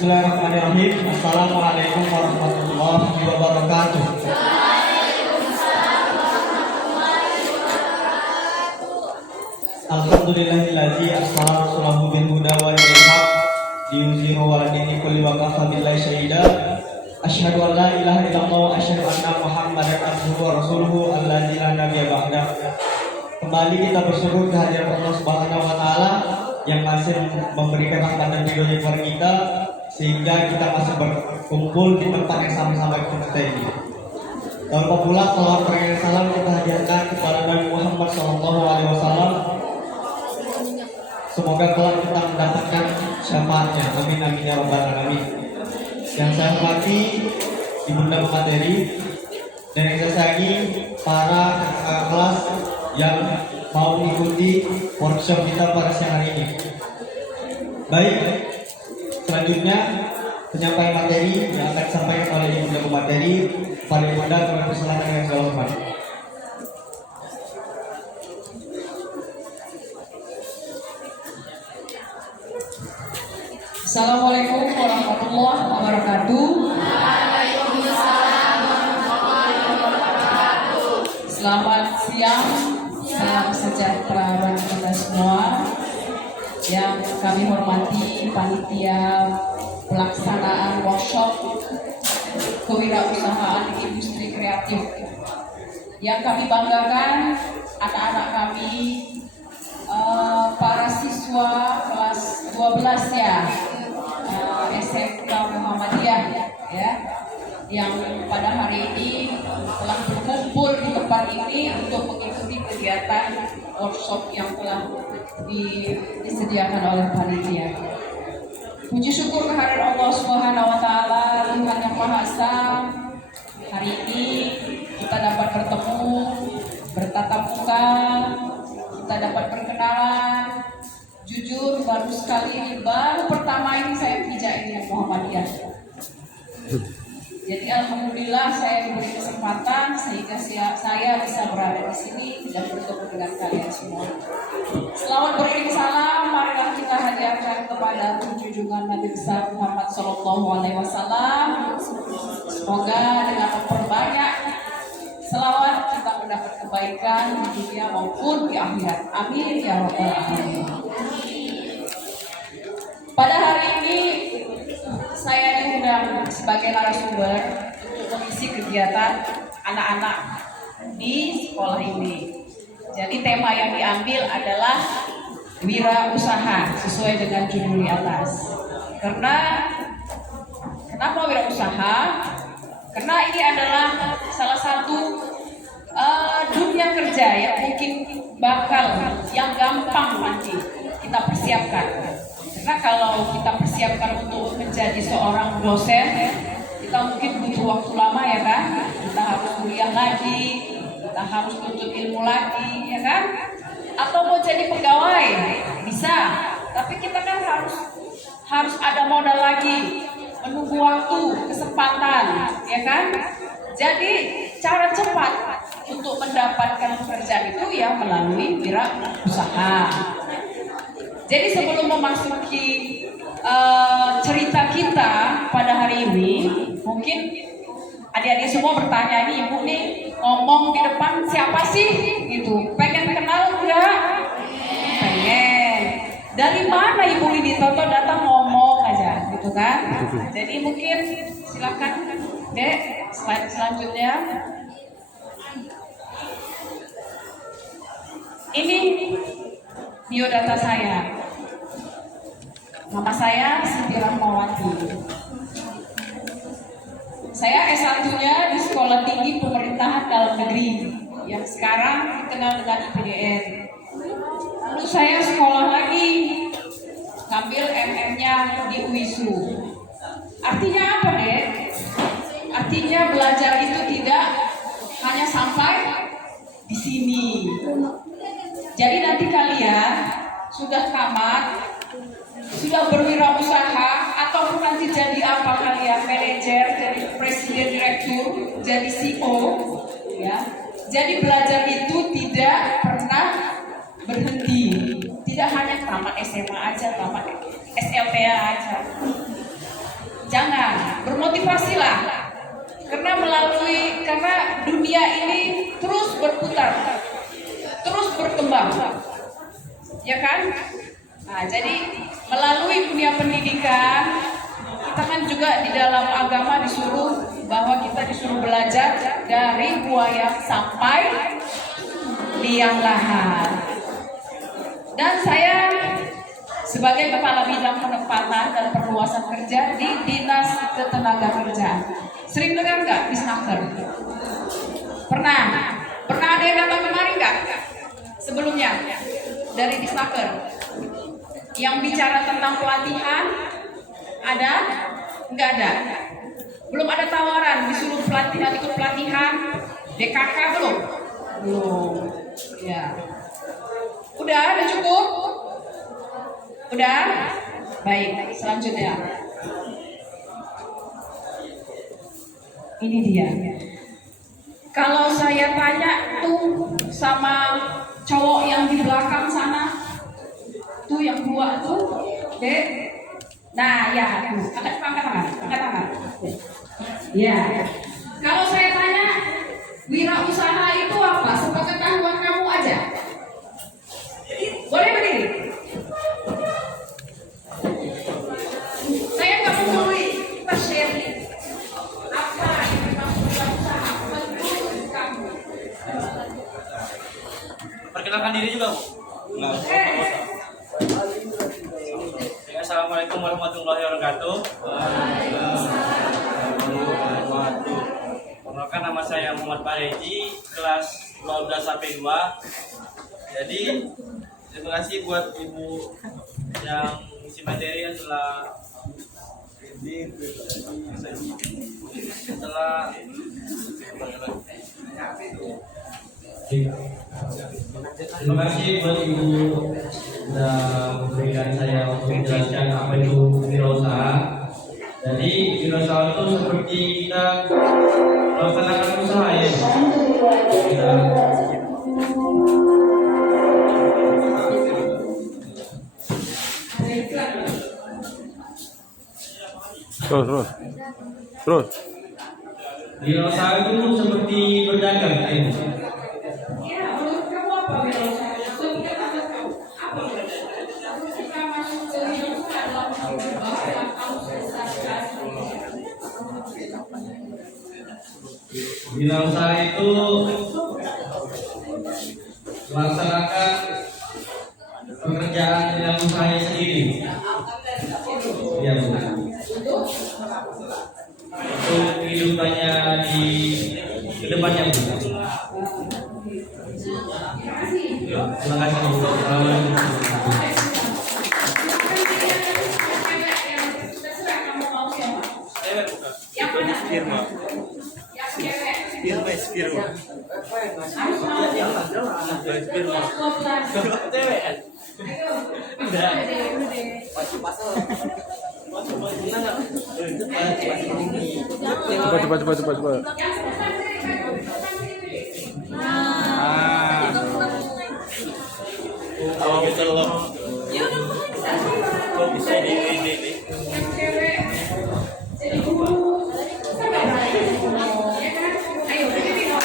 Bismillahirrahmanirrahim. Assalamualaikum warahmatullahi wabarakatuh. Alhamdulillahilladzi arsala rasulahu bil huda wa dinil haq liyuzhirahu 'ala dini kulli wa kafa billahi syahida. Asyhadu an la ilaha illallah wa asyhadu anna Muhammadan abduhu wa rasuluhu alladzi la nabiyya ba'dah. Kembali kita bersyukur kehadiran Allah Subhanahu wa taala yang masih memberikan rahmat dan ridhonya kepada kita sehingga kita masih berkumpul di tempat yang sama-sama kita ini. Dan pula selawat dan salam kita hadirkan kepada Nabi Muhammad SAW. Semoga kelak kita mendapatkan syafaatnya. Amin amin ya rabbal alamin. Yang saya hormati Ibunda Pemateri dan yang saya sayangi para kakak kelas yang mau mengikuti workshop kita pada siang hari ini. Baik, selanjutnya penyampaian materi yang akan disampaikan oleh Ibunda Pemateri pada Ibunda kami persilakan dengan segala hormat. Assalamualaikum warahmatullahi wabarakatuh. Selamat siang, salam sejahtera bagi kita semua. Yang kami hormati panitia pelaksanaan workshop kewirausahaan di industri kreatif. Yang kami banggakan anak-anak kami, para siswa kelas 12 ya, SMK Muhammadiyah ya, yang pada hari ini telah berkumpul di tempat ini untuk mengikuti kegiatan workshop yang telah disediakan oleh panitia. Puji syukur kehadirat Allah Subhanahu wa taala, Tuhan yang Maha Esa. Hari ini kita dapat bertemu, bertatap muka, kita dapat berkenalan. Jujur baru pertama ini saya pijak ini Muhammadiyah. Jadi alhamdulillah saya diberi kesempatan sehingga saya bisa berada di sini dan bertemu dengan kalian semua. Selamat beriring salam, marilah kita hadiahkan kepada junjungan Nabi besar Muhammad SAW. Semoga dengan memperbanyak selawat kita mendapat kebaikan di dunia maupun di akhirat. Amin ya rabbal alamin. Pada hari ini saya diundang sebagai narasumber untuk mengisi kegiatan anak-anak di sekolah ini. Jadi tema yang diambil adalah wirausaha sesuai dengan judul di atas. Kenapa wirausaha? Karena ini adalah salah satu dunia kerja yang mungkin yang gampang nanti kita persiapkan. Karena kalau kita persiapkan untuk menjadi seorang dosen, kita mungkin butuh waktu lama ya kan? Kita harus kuliah lagi, kita harus tuntut ilmu lagi ya kan? Atau mau jadi pegawai, bisa. Tapi kita kan harus ada modal lagi, menunggu waktu, kesempatan, ya kan? Jadi cara cepat untuk mendapatkan pekerjaan itu ya melalui wirausaha. Jadi sebelum memasuki cerita kita pada hari ini, mungkin adik-adik semua bertanya nih, Ibu nih ngomong di depan siapa sih? Gitu. Pengen kenal enggak? Pengen. Dari mana Ibu Lidi Toto datang ngomong aja, gitu kan? Jadi mungkin silakan Dek, slide selanjutnya. Ini biodata saya. Nama saya Siti Rahmawati. Saya S1-nya di Sekolah Tinggi Pemerintahan Dalam Negeri yang sekarang dikenal dengan IPDN. Lalu saya sekolah lagi, ngambil MM-nya di UISU. Artinya apa, Dek? Artinya belajar itu tidak hanya sampai di sini. Jadi nanti kalian sudah tamat, sudah berwirausaha, ataupun nanti jadi apa kalian, manajer, jadi presiden, direktur, jadi CEO, ya. Jadi belajar itu tidak pernah berhenti, tidak hanya tamat SMA aja, tamat SLTA aja. Jangan, bermotivasilah. Karena dunia ini terus berputar, terus berkembang. Ya kan? Nah, jadi melalui dunia pendidikan, kita kan juga di dalam agama disuruh bahwa kita disuruh belajar dari buaya sampai liang lahat. Dan saya sebagai Kepala Bidang Penempatan dan Perluasan Kerja di Dinas Ketenagakerjaan. Sering dengar nggak Disnaker? Pernah? Pernah ada yang datang kemari nggak? Sebelumnya dari Disnaker yang bicara tentang pelatihan ada? Nggak ada. Belum ada tawaran disuruh pelatihan, ikut pelatihan DKK belum? Belum. Ya. Udah cukup? Udah? Baik, selanjutnya. Ini dia. Kalau saya tanya tuh sama cowok yang di belakang sana, tuh yang dua tuh, Dek. Nah, ya, tuh. Angkat tangan. Ya. Kalau saya tanya, wirausaha itu apa? Sepengetahuan kamu aja. Boleh berdiri? Saya nggak mau mulai, kita sharing. Apa yang dimaksud wirausaha menurut kamu? Perkenalkan diri juga, Bu. Assalamualaikum warahmatullahi wabarakatuh. Perkenalkan, nama saya Muhammad Pareji, kelas 12 sampai 2. Jadi terima kasih buat Ibu yang isi materi yang telah Terima kasih buat Ibu sudah memberikan saya untuk menjelaskan apa itu wirausaha. Jadi wirausaha itu seperti kita melaksanakan usaha ya. Kita Terus. wirausaha itu seperti berdagang ya. Ya, menurut kamu apa wirausaha? Kita tahu apa wirausaha? Kita masuk ke wirausaha adalah bahwa kamu selesai. Wirausaha itu melaksanakan pekerjaan dalam usaha sendiri. Ya, Bu. Untuk kehidupannya di kedepannya, Bu. Terima kasih, Bu. Assalamualaikum. Terserah kamu mau siapa? Cewek bukan? Yang mana? Firma. Yang cewek. Firma. Harus mau siapa? Firma. Cewek. Ayo. Udah. Cepat. Oh, bisa loh. Kok bisa ini. Yang cewek jadi guru sampai ya kan? Ayo berdiri dong.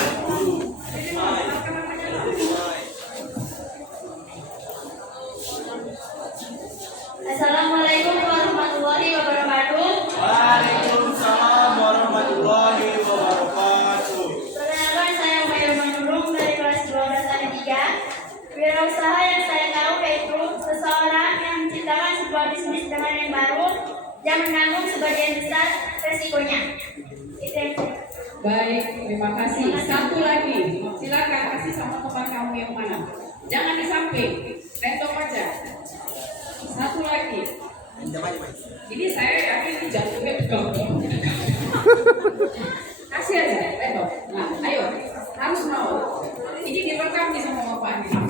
Assalamualaikum warahmatullahi wabarakatuh. Waalaikumsalam warahmatullahi wabarakatuh. Perkenalkan, saya Maya Manurung dari kelas 12 A 3. Wirausaha yang saya tahu yaitu seseorang yang menciptakan sebuah bisnis dengan yang baru yang menanggung sebagian besar resikonya. Itu yang saya. Baik, terima kasih. Satu lagi, silakan kasih sama teman kamu yang mana. Jangan di samping, laptop aja. Satu lagi. Ini saya yakin ini jantungnya tegak. Kasih aja laptop. Nah, ayo, harus mau. Ini direkam nih sama bapaknya.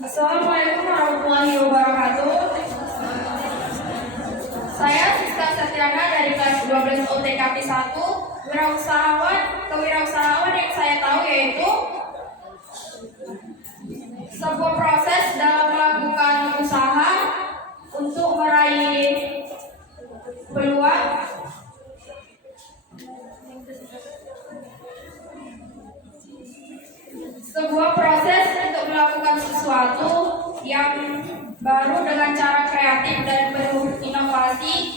Assalamualaikum warahmatullahi wabarakatuh. Saya Siska Satyana dari kelas 12 OTKP 1. Kewirausahaan yang saya tahu yaitu sebuah proses dalam melakukan usaha untuk meraih sebuah proses untuk melakukan sesuatu yang baru dengan cara kreatif dan penuh inovasi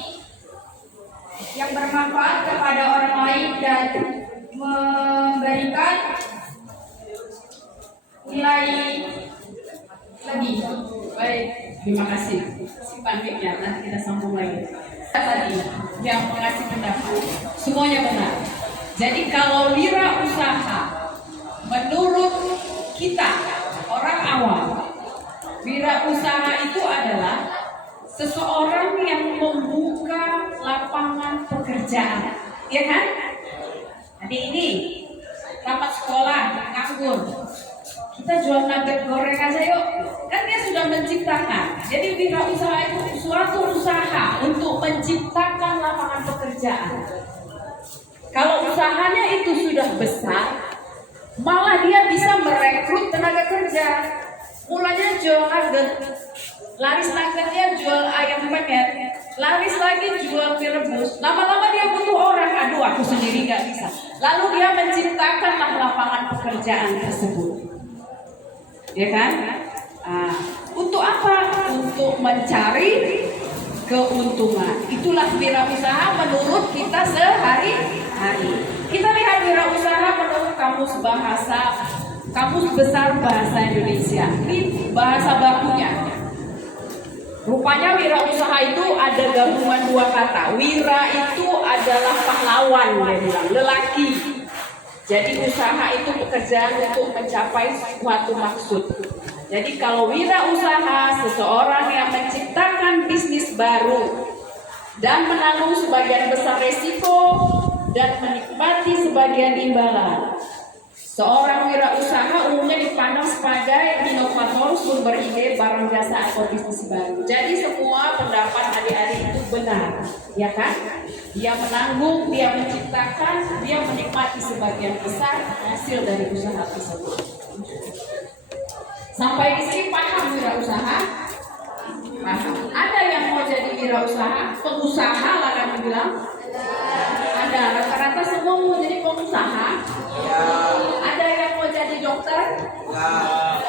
yang bermanfaat kepada orang lain dan memberikan nilai lebih. Baik, terima kasih. Simpan mic-nya, nanti kita sambung lagi. Tadi yang mengasih pendapat, semuanya benar. Jadi kalau wirausaha, menurut kita orang awam, wirausaha itu adalah seseorang yang membuka lapangan pekerjaan, ya kan? Jadi ini tamat sekolah, nganggur. Kita jual nugget goreng aja yuk. Kan dia sudah menciptakan. Jadi wirausaha itu suatu usaha untuk menciptakan lapangan pekerjaan. Kalau usahanya itu sudah besar, malah dia bisa merekrut tenaga kerja. Mulanya jual nugget, laris nuggetnya jual ayam penyet, laris lagi jual mie rebus. Lama-lama dia butuh orang. Aduh, aku sendiri nggak bisa. Lalu dia menciptakanlah lapangan pekerjaan tersebut. Ya kan? Untuk apa? Untuk mencari keuntungan. Itulah wirausaha menurut kita sehari-hari. Kita lihat wirausaha menurut Kamus Besar Bahasa Indonesia. Ini bahasa bakunya. Rupanya wirausaha itu ada gabungan dua kata. Wira itu adalah pahlawan, dia bilang, lelaki. Jadi usaha itu pekerjaan untuk mencapai suatu maksud. Jadi kalau wirausaha, seseorang yang menciptakan bisnis baru dan menanggung sebagian besar resiko dan menikmati sebagian imbalan. Seorang wirausaha umumnya dipandang sebagai inovator, sumber ide, barang jasa atau bisnis baru. Jadi semua pendapat adik-adik itu benar, ya kan? Dia menanggung, dia menciptakan, dia menikmati sebagian besar hasil dari usaha tersebut. Sampai di sini paham wirausaha? Paham. Ada yang mau jadi wirausaha, pengusaha lah kami bilang? Ada. Rata-rata semua mau jadi pengusaha? Ada yang mau jadi dokter?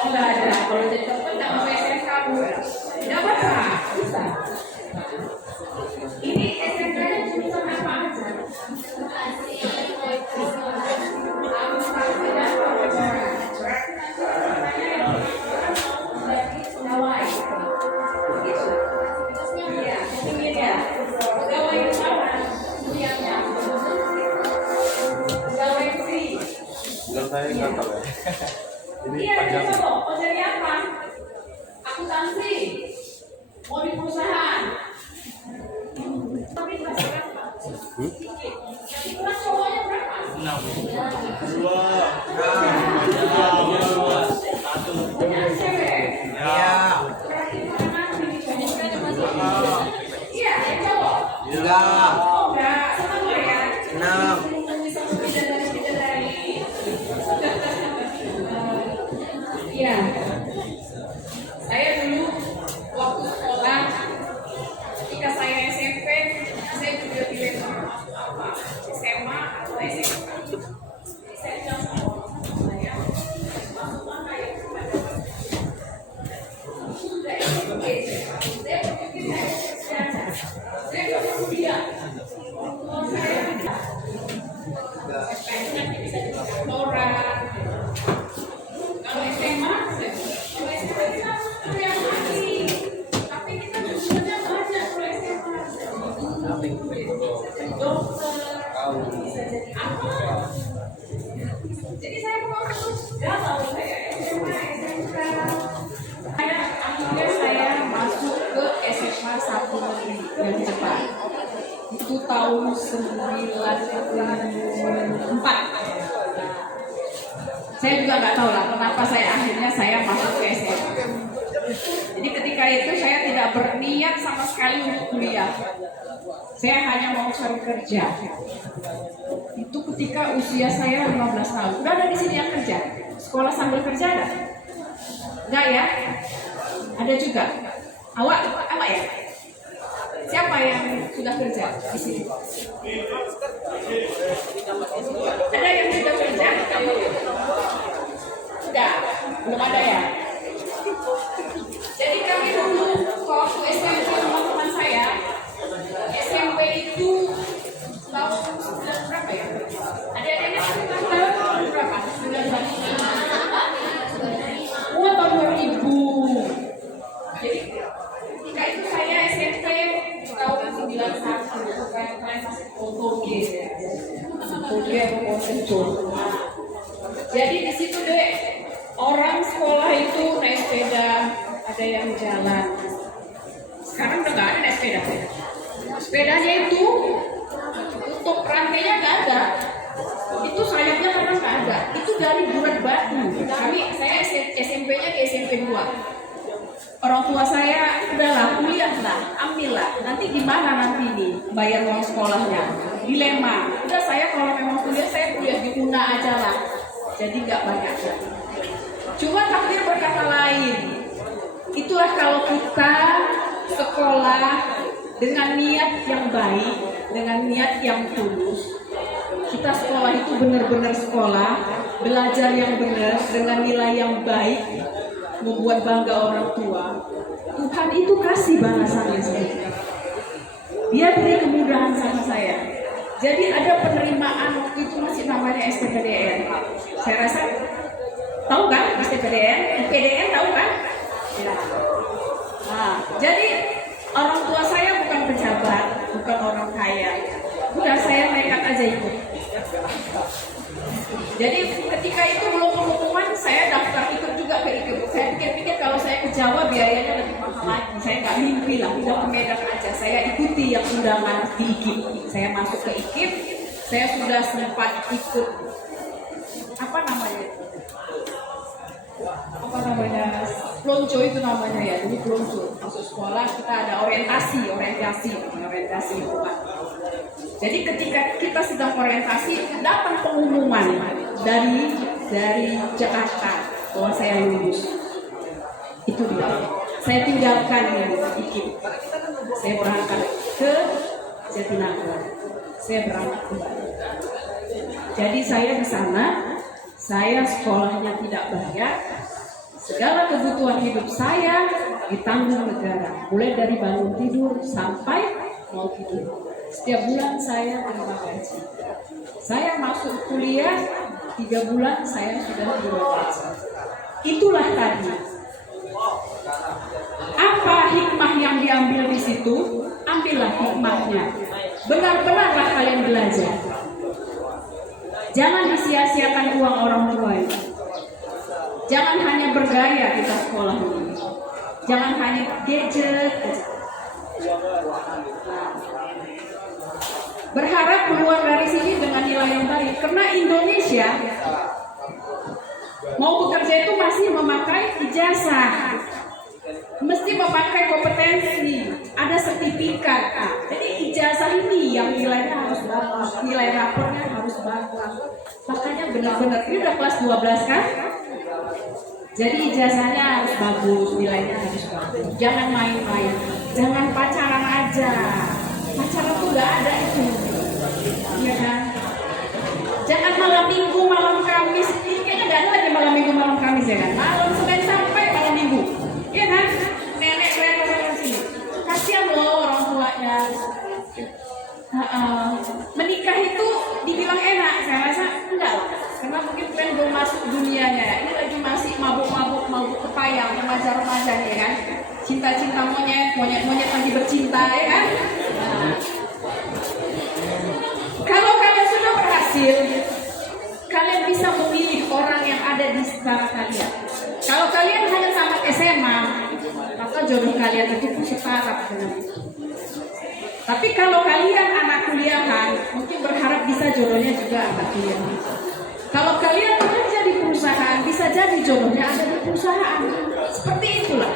Enggak ada. Kalau jadi dokter tidak mau SMK, tidak apa-apa, bisa. Ini SMK-nya jurusan apa aja? Saya nggak tahu ya. Ini Iya, panjang. mau jadi apa? Akuntansi, mau di perusahaan. Tapi masih apa? Ukuran cowoknya berapa? 6. 2. 1. Banyak cewek. Ya. Berarti mana nih cowoknya? Iya, yang cowok. Enggak. Oh, enggak. Sama gue ya. 6. Bisa bidadari. Iya. Saya dulu waktu sekolah, ketika saya SMP, saya juga tidak apa SMA atau SMK. Saya bilang sama orang saya, masuk mana yang kepada sudah SMP, saya berpikir saya nggak kuliah. Saya nanti bisa jadi doktorat. Kalau SMA kita kuliah lagi, tapi kita sebenarnya banyak kalau SMA dokter, bisa jadi apa? Jadi saya mau galau saya SMA, SMK. Akhirnya saya masuk ke SMA 1 Negeri yang cepat. Itu tahun 94. Saya juga nggak tahu lah kenapa akhirnya saya masuk ke SMA. Jadi ketika itu saya tidak berniat sama sekali untuk kuliah. Saya hanya mau cari kerja. Itu ketika usia saya 15 tahun. Udah ada di sini yang kerja? Sekolah sambil kerja ada? Enggak ya? Ada juga? Awak ya? Siapa yang sudah kerja di sini? Ada yang sudah kerja? Sudah. Belum ada ya? Jadi kami dulu waktu SMP teman-teman saya, SMP itu tahun berapa ya? Adik-adiknya tahun berapa? 1995. Oh, tahun 2000. Jadi ketika itu saya SMP tahun 91. Kalian masih foto gitu ya. Foto itu. Jadi di situ deh orang sekolah itu naik sepeda, ada yang jalan. Sekarang udah nggak ada naik sepeda. Sepedanya itu untuk rantainya nggak ada. Itu sayapnya karena nggak ada. Itu dari bulat batu. Saya SMP-nya ke SMP 2. Orang tua saya udahlah kuliahlah, ambillah. Nanti gimana nanti nih bayar uang sekolahnya? Dilema. Udah saya kalau memang kuliah saya kuliah di UNA aja lah. Jadi nggak banyak. Cuma takdir berkata lain. Itulah kalau kita sekolah dengan niat yang baik, dengan niat yang tulus. Kita sekolah itu benar-benar sekolah, belajar yang benar dengan nilai yang baik, membuat bangga orang tua. Tuhan itu kasih balasannya sendiri. Dia beri kemudahan sama saya. Jadi ada penerimaan waktu itu masih namanya STPDN. Saya rasa tahu kan STPDN, PDN tahu kan? Ya. Nah, jadi orang tua saya bukan pejabat, bukan orang kaya. Udah saya nekat aja ikut. Jadi ketika itu belum pengumuman, saya daftar ikut juga ke IKIP. Saya pikir-pikir kalau saya ke Jawa biayanya lebih mahal lagi. Saya nggak mimpi lah, udah ke Medan aja. Saya ikuti yang undangan di IKIP. Saya masuk ke IKIP. Saya sudah sempat ikut pelonco itu namanya ya, dulu pelonco. Masuk sekolah kita ada orientasi. Jadi ketika kita sedang orientasi, datang pengumuman dari Jakarta bahwa saya lulus. Itu dia. Saya tinggalkan IKIP. Saya berangkat ke Jatinangor. Saya berangkat kembali. Jadi saya di sana, saya sekolahnya tidak bayar. Segala kebutuhan hidup saya ditanggung negara, mulai dari bangun tidur sampai mau tidur. Setiap bulan saya terima gaji. Saya masuk kuliah 3 bulan saya sudah terima gaji. Itulah tadi. Apa hikmah yang diambil di situ? Ambillah hikmahnya. Benar-benarlah kalian belajar. Jangan disia-siakan uang orang tua itu. Jangan hanya bergaya kita sekolah ini. Jangan hanya gadget. Berharap keluar dari sini dengan nilai yang baik. Karena Indonesia mau bekerja itu masih memakai ijazah, mesti memakai kompetensi, ada sertifikat. Jadi ijazah ini yang nilainya harus bagus, nilai rapornya harus bagus. Makanya benar-benar ini udah kelas 12 kan? Jadi ijazahnya harus bagus, nilainya harus bagus. Jangan main-main, jangan pacaran aja. Pacaran tuh gak ada itu, iya kan? Jangan malam minggu, malam Kamis. Ini kayaknya gak ada lagi malam minggu, malam Kamis ya kan? Malam Senin sampai malam minggu, iya kan? Nenek saya sini. Kasihan loh orang tuanya. Menikah itu dibilang enak, saya rasa enggak lah. Karena mungkin kalian belum masuk dunianya. Ini lagi masih mabuk kepayang, remaja-remaja ya kan? Cinta-cinta monyet lagi bercinta ya kan? Kalau kalian sudah berhasil, kalian bisa memilih orang yang ada di sekitar kalian. Kalau kalian hanya tamat SMA, maka jodoh kalian itu setara dengan itu. Tapi kalau kalian anak kuliahan, mungkin berharap bisa jodohnya juga anak kuliahan. Kalau kalian bekerja di perusahaan, bisa jadi jodohnya ada di perusahaan. Seperti itulah.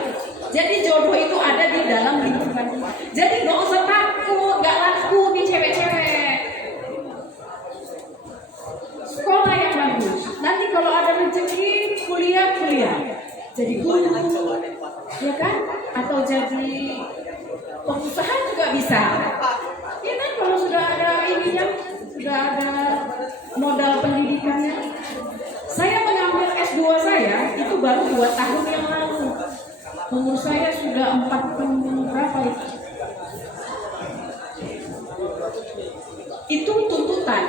Jadi jodoh itu ada di dalam lingkungan. Jadi nggak usah takut, nggak laku di cewek-cewek. Sekolah yang bagus. Nanti kalau ada rezeki kuliah, jadi guru, ya kan? Atau jadi pengusaha juga bisa. Ya kan kalau sudah ada ininya, sudah ada modal pendidikannya. Saya mengambil S2 saya itu baru 2 tahun yang lalu. Umur saya sudah 40 berapa itu? Itu tuntutan.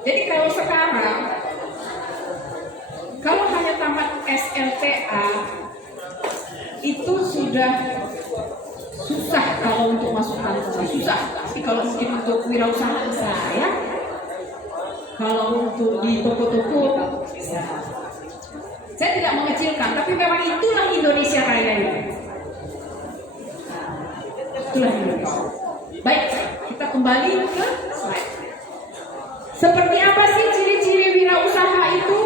Jadi kalau sekarang, kalau hanya tamat SLTA, itu sudah susah kalau untuk masuk kantor, susah. Tapi kalau mungkin untuk wirausaha saya, kalau untuk di toko-toko, saya tidak mengecilkan, tapi memang itulah Indonesia Raya ini. Itulah Indonesia. Baik, kita kembali ke slide. Seperti apa sih ciri-ciri wirausaha itu?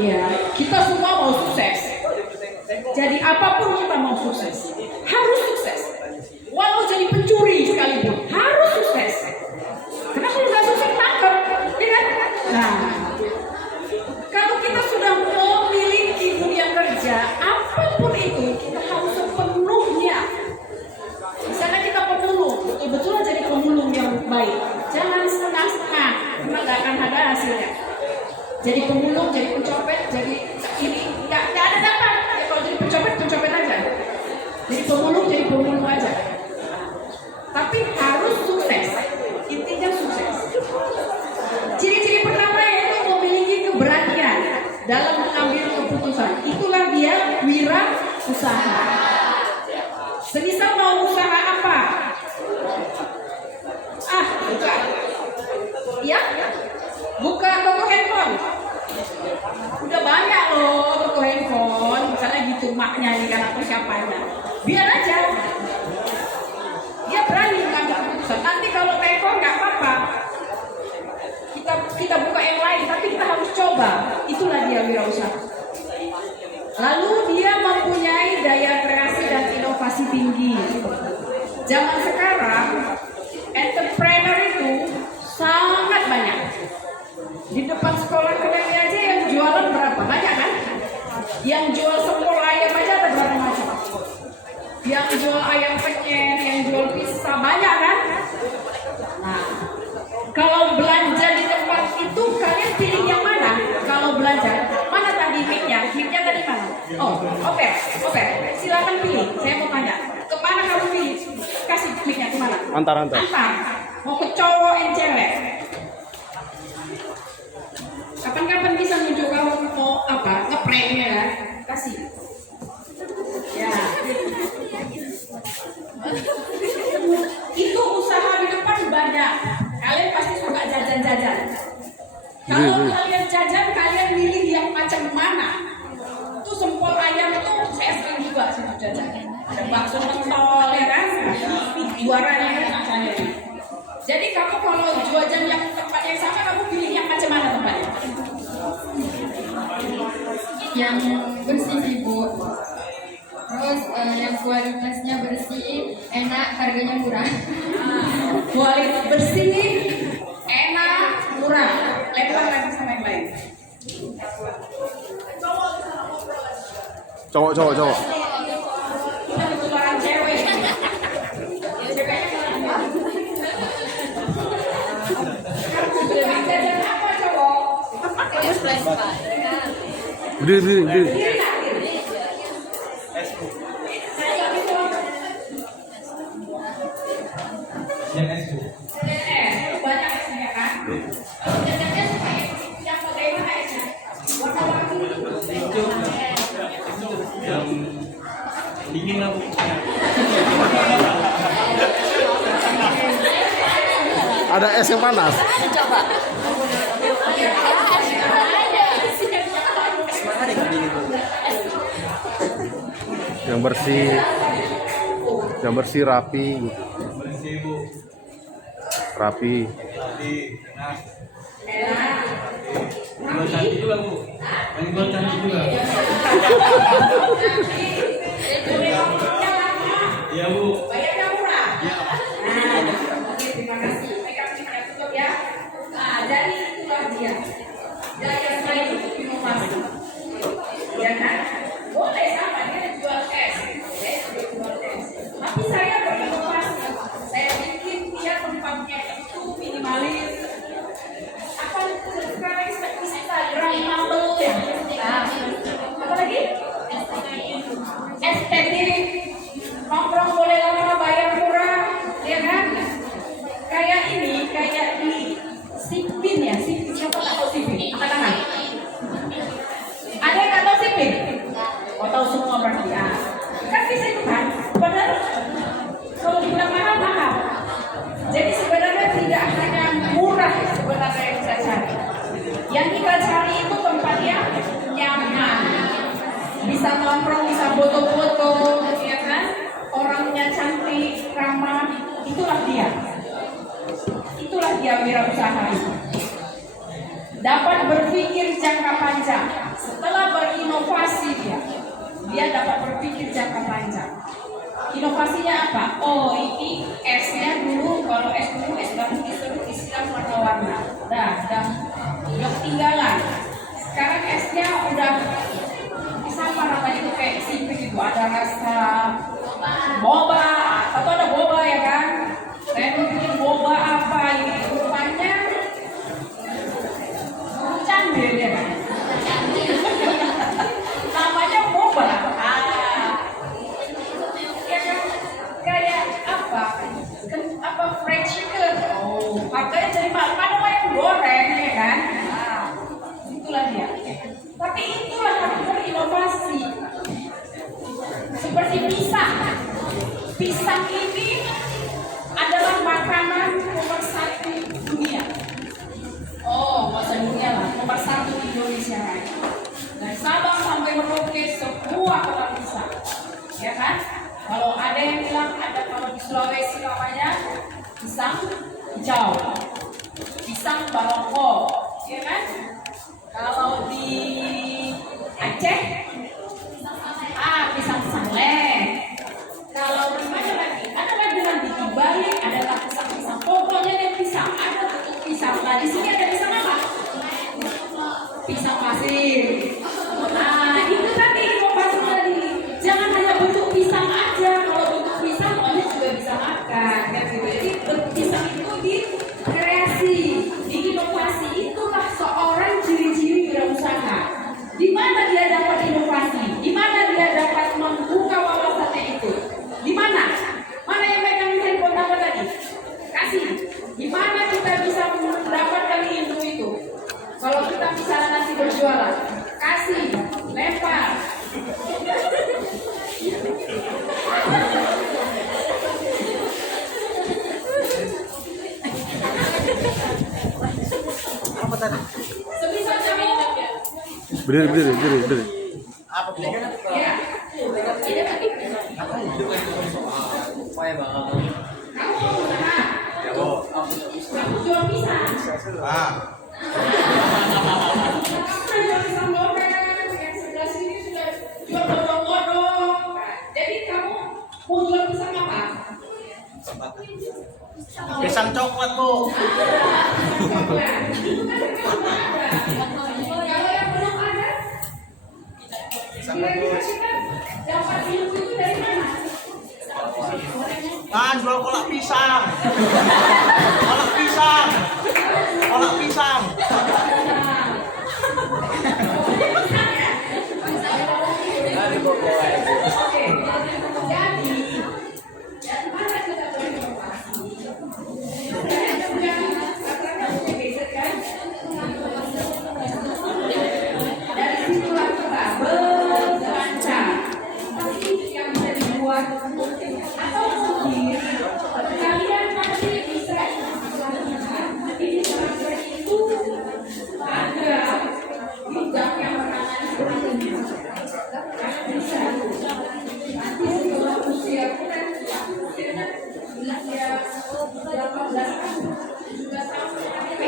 Iya, kita semua mau sukses. Jadi apapun kita mau sukses, harus sukses. Walau jadi pencuri sekalipun, harus sukses. Karena kalau nggak sukses tangkap, ya kan? Nah, kalau kita sudah memiliki dunia kerja, apapun itu kita harus sepenuhnya. Misalnya kita pemulung, betul-betul jadi pemulung yang baik. Jangan setengah-setengah, karena nggak akan ada hasilnya. Jadi pemulung, jadi pencopet, jadi ini nggak ada dapat. Ya, kalau jadi pencopet aja. Jadi pemulung aja. Tapi harus sukses. Intinya sukses. Ciri-ciri pertama yaitu memiliki keberanian dalam mengambil keputusan. Itulah dia wirausaha. Semisal mau usaha apa? Buka. Ya? Buka toko handphone. Udah banyak loh toko handphone. Misalnya gitu maknya nih kan apa siapanya. Biar aja. Dia berani mengambil keputusan. Nanti kalau telepon nggak apa-apa. Kita buka yang lain, tapi kita harus coba. Itulah dia wirausaha. Lalu dia mempunyai daya kreasi dan inovasi tinggi. Zaman sekarang, entrepreneur itu sangat banyak. Di depan sekolah kedai aja yang jualan berapa? Banyak kan? Yang jual sepol ayam aja ada berapa macam? Yang jual ayam penyet, yang jual pizza, banyak kan? Nah, kalau belanja di tempat itu kalian pilih yang mana? Kalau belanja, mana tadi mic-nya? Mic-nya tadi mana? Oh, oke. Silakan pilih. Saya mau tanya, kemana kamu pilih? Kasih mic-nya kemana? Antar. Mau ke cowok yang cewek? Kapan-kapan bisa nunjuk kamu mau apa? Ngepranknya ya? Kasih. Ya. Itu usaha di depan banyak. Kalian pasti suka jajan-jajan. Kalau kalian jajan, kalian milih yang macam mana? Itu sempol ayam tuh saya sering juga sih jajan. Ada bakso mentol ya kan? Juaranya kan saya. Jadi kamu kalau jajan yang tempat yang sama, kamu pilih yang macam mana tempatnya? Yang bersih sih Bu. Terus yang kualitasnya bersih, enak, harganya murah. Kualitas bersih, enak, murah. Lempar lagi sama yang lain. Cowok. Kita ketularan cewek. Jajan apa cowok? Berdiri. Yang es Bu. Banyak esnya kan? Jajannya supaya yang bagaimana esnya? Warna-warni. Yang dingin lah Bu. Ada es yang panas. Yang bersih rapi. Bersih Bu. Rapi. Jual cantik juga Bu. Jual cantik juga. Iya Bu. Bayarnya murah. Oke, terima kasih. Mereka punya tutup ya. Nah, jadi itulah dia. Daya saing inovasi. Ya kan? Boleh sama dia jual es. Jual es. Tapi saya berinovasi. Saya bikin dia tempatnya itu minimalis. Apa sekarang Instagram humble ya? bisa nongkrong, bisa foto-foto, ya kan? Orangnya cantik, ramah, itulah dia. Itulah dia wirausaha itu. Dapat berpikir jangka panjang. Setelah berinovasi dia dapat berpikir jangka panjang. Inovasinya apa? Oh, ini esnya dulu, kalau es dulu es batu disiram warna-warna. Udah ketinggalan. Sekarang esnya udah apa namanya itu kayak simpel gitu, ada rasa boba, atau ada boba ya kan? Saya bikin boba apa ini? Rupanya canggih dia kan? Namanya boba. Ya kan? Kayak apa? Apa fried chicken? Oh, makanya jadi mana yang goreng ya kan? Itulah dia. Tapi itulah harus berinovasi. Seperti pisang. Pisang ini adalah makanan nomor 1 dunia. Oh, masa dunia lah. Nomor 1 di Indonesia. Dari Sabang sampai Merauke semua orang pisang. Ya kan? Kalau ada yang bilang ada kalau di Sulawesi namanya pisang hijau, pisang baloko, ya kan? Kalau di Aceh, pisang sangleh. Kalau di mana lagi? Ada lagi nanti di Bali, adalah pisang-pisang. Pokoknya ada pisang, ada bentuk pisang. Nah di sini ada pisang apa? Pisang pasir. Nah itu tadi inovasi tadi. Jangan hanya bentuk pisang aja. Kalau bentuk pisang, monyet juga bisa makan. Kan gitu. Jadi bentuk pisang itu dikreasi, diinovasi. Itulah seorang ciri-ciri wirausaha. Di mana dia dapat inovasi? Di mana dia dapat membuka wawasannya itu? Di mana? Mana yang megang handphone apa tadi? Kasih. Di mana kita bisa mendapatkan ilmu itu? Kalau kita misalnya nanti berjualan, kasih, lempar. Apa tadi? Sebisa kami Berdiri. Apa bu? ya. Ini tadi. Supaya bang. Kamu mau usaha? Ya bu. Kamu jual pisang. Kamu jual pisang goreng. Yang sebelah sini sudah jual godong-godong. Jadi kamu mau jual pisang apa? Pisang coklat bu. Coklat. Itu kan ada. Kalau yang belum ada, kira-kira kita dapat ilmu itu dari mana? Jual kolak pisang. Kolak pisang. Kolak pisang. Oke, jadi dari mana kita berinovasi? Ada punya gadget kan? Dari situlah kita berbelanja. Pasti yang bisa dibuat atau mungkin kalian pasti bisa ini seperti itu ada bidang yang menangani seperti ini. Bisa nanti setelah usia kita usia 18 tahun juga tahu KTP.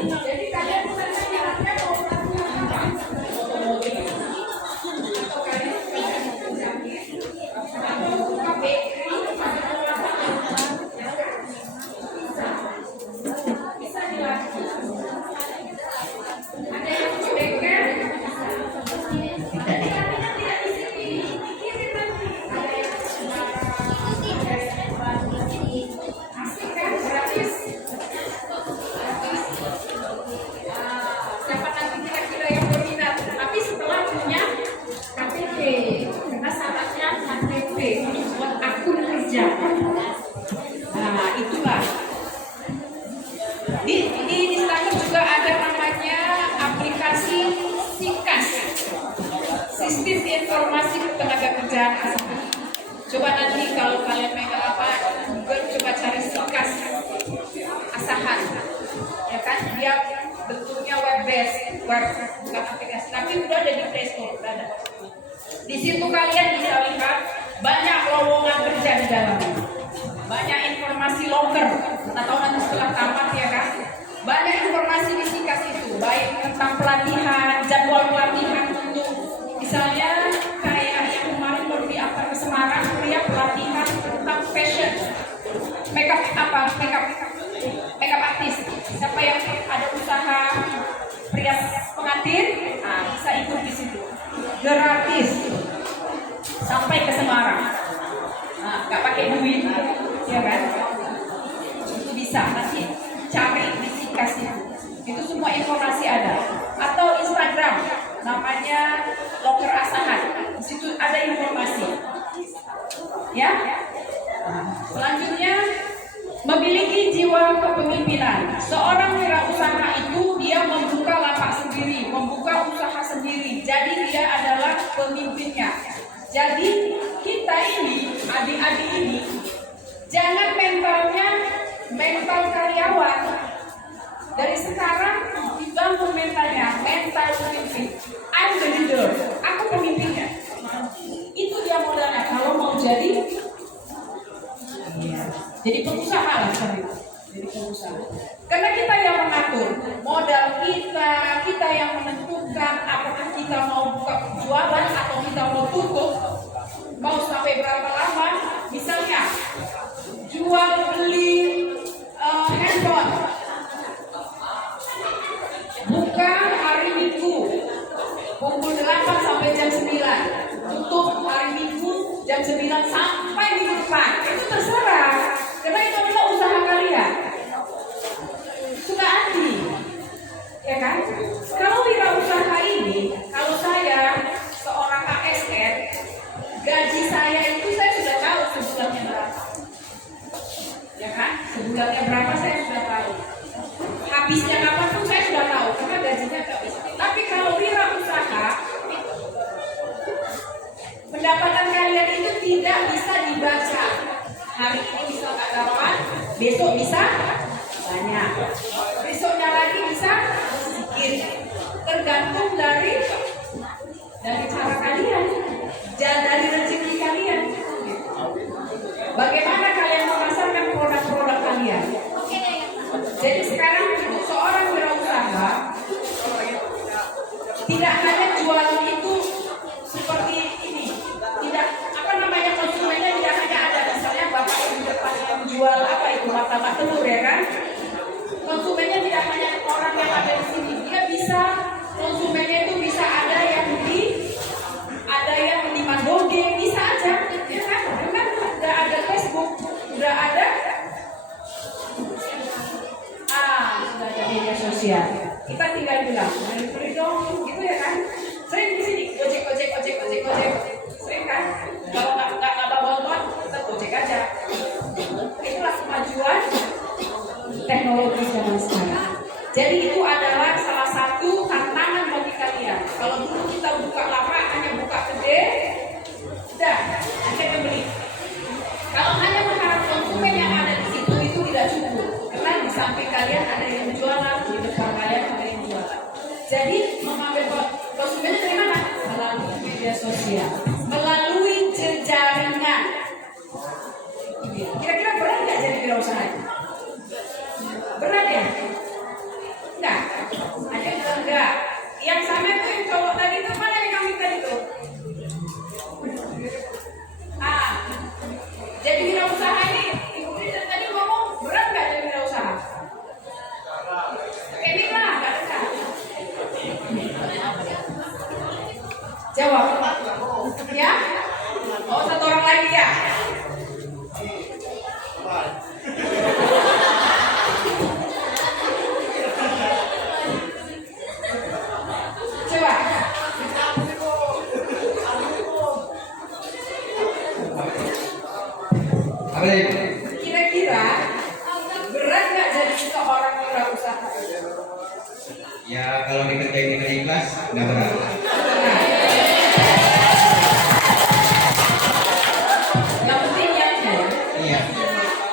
Jadi kalian bisa tanya mau melakukan apa? Otomotif atau kalian atau KPI bisa dilakukan. Ada yang beker, tapi tidak di sini. Pikirin nanti. Ada yang asik kan, gratis. Siapa nanti kira-kira yang berminat? Tapi setelah punya KTP, karena syaratnya KTP buat akun kerja. Nah itulah. Di Instagram juga ada namanya aplikasi SIKAS, Sistem Informasi Tenaga Kerja Asahan. Coba nanti kalau kalian megang apa, Google coba cari SIKAS Asahan, ya kan? Dia bentuknya web based, web bukan aplikasi, tapi udah ada di Play Store, udah ada. Di situ kalian bisa lihat banyak lowongan kerja di dalamnya, banyak informasi loker. Kita tahu nanti setelah tamat ya kan, banyak informasi disikas itu, baik tentang pelatihan, jadwal pelatihan untuk misalnya kayak yang kemarin baru diantar ke Semarang, dia pelatihan tentang fashion, makeup artis. Siapa yang ada usaha pria pengantin, bisa ikut di situ, gratis sampai ke Semarang. Nggak pakai duit, ya kan? Itu bisa nanti cari disikas itu semua informasi ada. Atau Instagram, namanya Loker Asahan, di situ ada informasi. Ya. Selanjutnya, memiliki jiwa kepemimpinan. Seorang wirausaha itu dia membuka lapak sendiri, membuka usaha sendiri. Jadi dia adalah pemimpinnya. Jadi kita ini, adik-adik ini, jangan mental karyawan. Dari sekarang dibangun mentalnya, mental pemimpin. I'm the leader, aku pemimpinnya. Itu dia modalnya kalau mau jadi pengusaha lah sorry. Jadi pengusaha. Karena kita yang mengatur modal kita yang menentukan apakah kita mau buka jualan atau kita mau tutup, mau sampai berapa lama. Misalnya jual beli handphone, buka hari Minggu pukul 8 sampai jam 9, tutup hari Minggu jam 9 sampai minggu depan. Itu terserah, karena itu adalah usaha kalian. Suka hati, ya kan? Kalau wirausaha ini, kalau saya seorang ASN, gaji saya itu saya sudah tahu sebulannya berapa, ya kan? Sebulannya berapa saya sudah tahu. Habisnya kapan pun saya sudah tahu, karena gajinya nggak bisa. Tapi kalau wirausaha, pendapatan kalian itu tidak bisa dibaca. Hari ini bisa nggak dapat, besok bisa banyak, besoknya lagi bisa sedikit. Tergantung dari cara kalian, dari rezeki kalian. Bagaimana kalian memasarkan produk-produk kalian? Jadi sekarang untuk seorang wirausaha tidak hanya jualan itu seperti ini, tidak konsumennya tidak hanya ada misalnya bapak di depan yang jual apa itu martabak telur ya kan? Konsumennya tidak hanya orang yang ada di sini, dia bisa konsumennya itu bisa ada yang di Madoge, bisa aja, ya kan? Karena udah ada Facebook, udah ada media sosial. Kita tinggal bilang, beli dong, gitu ya kan? Sering di sini, ojek. Sering kan? Kalau nggak bawa motor, kita ojek aja. Itulah kemajuan teknologi zaman sekarang. Jadi itu adalah salah satu tantangan bagi kalian. Kalau dulu kita buka lapak hanya buka gede, udah, akhirnya beli. Kalau hanya berharap konsumen yang ada di situ itu tidak cukup. Karena di samping kalian ada yang jualan, di depan kalian ada yang jualan. Jadi mengambil konsumen dari mana? Melalui media sosial, melalui jejaringan. Kira-kira berat nggak jadi wirausaha? Berat ya? Enggak. Ada yang enggak. Yang sama itu yang cowok tadi itu mana yang kami tadi itu? Jadi wirausaha ini, Ibu Rita tadi ngomong berat nggak jadi wirausaha? Ini lah, nggak dekat. Jawab. Ya? Oh, satu orang lagi ya? Coba. Kira-kira berat nggak jadi seorang wirausaha? Ya kalau dikerjain dengan ikhlas nggak berat. Yang penting niatnya. Iya.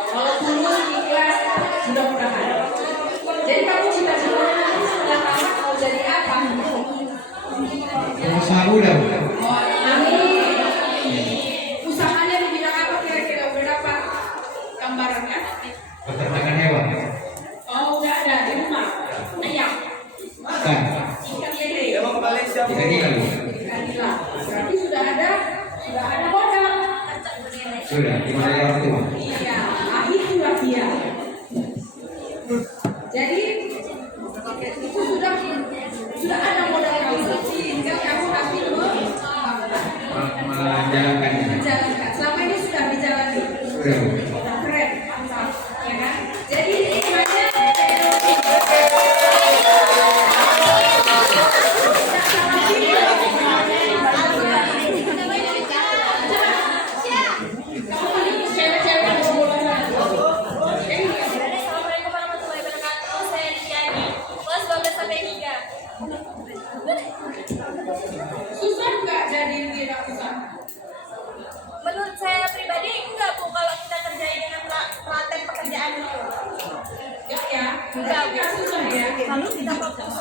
Kalau tulus, ikhlas, mudah-mudahan. Jadi kamu cita-citanya usaha muda. Usahanya di bidang apa kira-kira? Berapa gambarannya? Peternakan hewan. Oh, udah ada di rumah. Ayam. Bukan. Ikan lele. Tidak gila Bu. Ikan nila. Berarti sudah ada modal. Sudah, dimana orang tua. Iya, itulah dia. Jadi itu sudah ada modal kamu. Tinggal kamu nanti Menjalankannya. menjalankan. Selama ini sudah dijalani. Sudah Bu. Keren, mantap, ya kan? Jadi ini sebenarnya Assalamualaikum warahmatullahi wabarakatuh. Saya Diani, kelas 12 sampai 3. susah nggak jadi wirausaha? Menurut saya pribadi enggak Bu kalau kita kerjain dengan praktek pekerjaan itu. Enggak ya? Enggak Susah ya? Lalu kita fokus.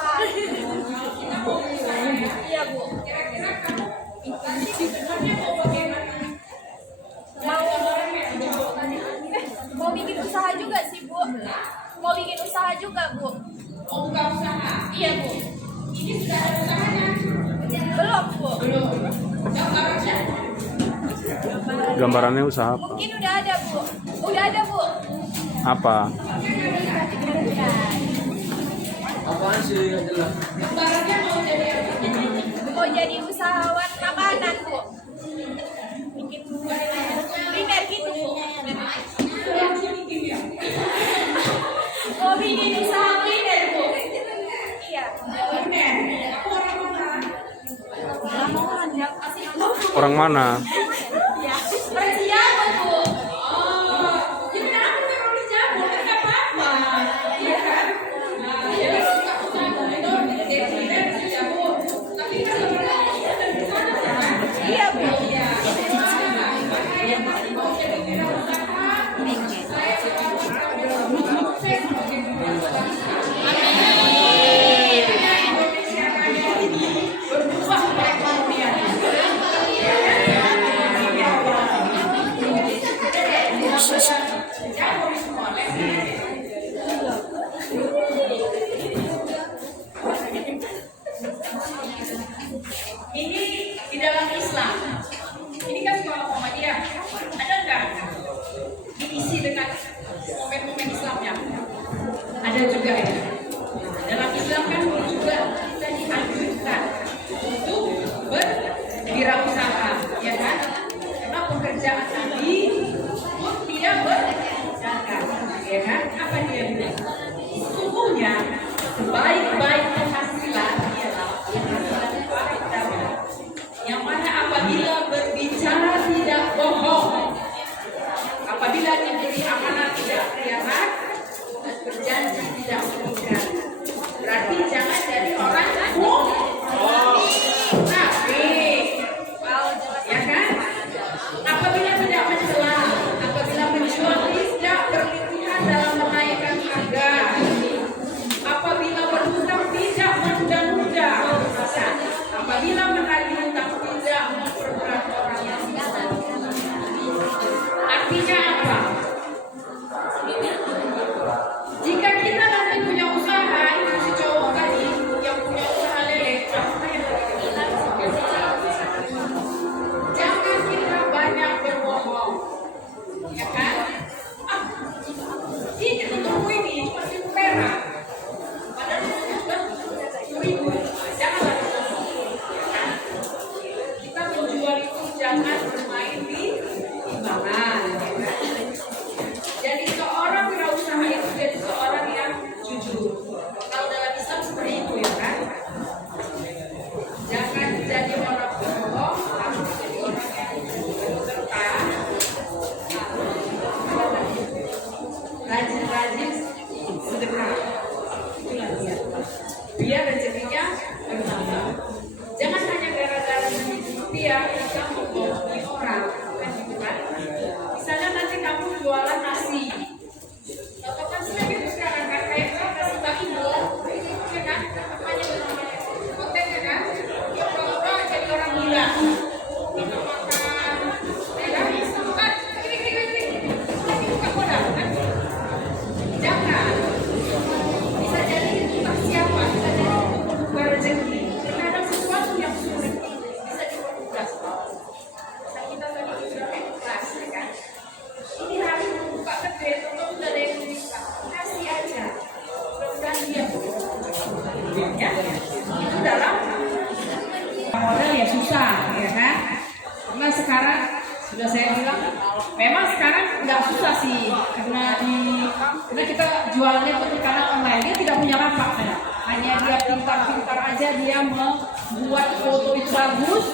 Iya Bu. Kira-kira kamu sebenarnya mau bagaimana? Mau bikin usaha juga sih Bu. Mau bikin usaha juga Bu. Mau buka usaha? Iya Bu. Ini sudah ada usahanya? Belum Bu. Belum. Gambarannya? Gambarannya usaha apa? Mungkin udah ada Bu. Udah ada Bu. Apa? Gambarannya mau jadi apa? Mau jadi usahawan makanan Bu. Bikin kuliner gitu Bu. Mau bikin usaha kuliner Bu. Iya. Aku orang mana? Orang mana? Persiapan Bu. Oh, jadi aku memang dijamu, nggak apa-apa. Iya kan? Nah, jadi suka usaha kuliner, kuliner dijamu. Tapi kan sebenarnya sudah di sana kan? Iya Bu. Iya. Saya masih mau jadi wirausaha. Saya juga mau sukses sebagai wirausaha. Indonesia Raya ini berubah perekonomian. Ini di dalam Islam. Ini kan sekolah Muhammadiyah. Ada nggak diisi dengan momen-momen Islamnya? Ada juga ya. Dalam Islam kan juga kita dianjurkan untuk berwirausaha, ya kan? Karena pekerjaan Nabi pun tidak berdagang, ya kan? Apa dia bilang? Sesungguhnya sebaik-baik penghasilan ialah penghasilan para pedagang, yang mana apabila berbicara tidak bohong, apabila diberi amanah tidak khianat, dan berjanji tidak mengingkar. Berarti jangan jadi orang munafik, ya kan? Apabila tidak mencela, apabila menjual tidak berlebihan dalam menaikkan harga, apabila berhutang tidak menunda-nunda, apabila menagih hutang tidak memperberat orang yang miskin. Artinya apa? Jika kita nanti punya usaha, itu si cowok tadi yang punya usaha lele, jangan kita banyak berbohong, ya kan? Ini tunggu ini cuma 1.000 perak, padahal itu 1.000. Janganlah berbohong, ya kan? Kita menjual itu jangan bermain di timbangan, ya kan? Jadi seorang wirausaha itu jadi seorang yang jujur. Kalau dalam Islam seperti itu ya kan. Jangan jadi orang bohong, harus jadi orang yang jujur serta rajin-rajin sedekah. Itulah dia. Biar rezekinya bertambah. Jangan hanya gara-gara rupiah kita membohongi orang, kan gitu kan? Misalnya nanti kamu jualan nasi, atau kan itu sekarang kan kayak nasi bagi ya kan? Namanya kontennya kan? Ya kalau jadi bisa sih, karena kita jualannya itu karena online, dia tidak punya lapak, hanya dia pintar-pintar aja, dia membuat foto itu bagus,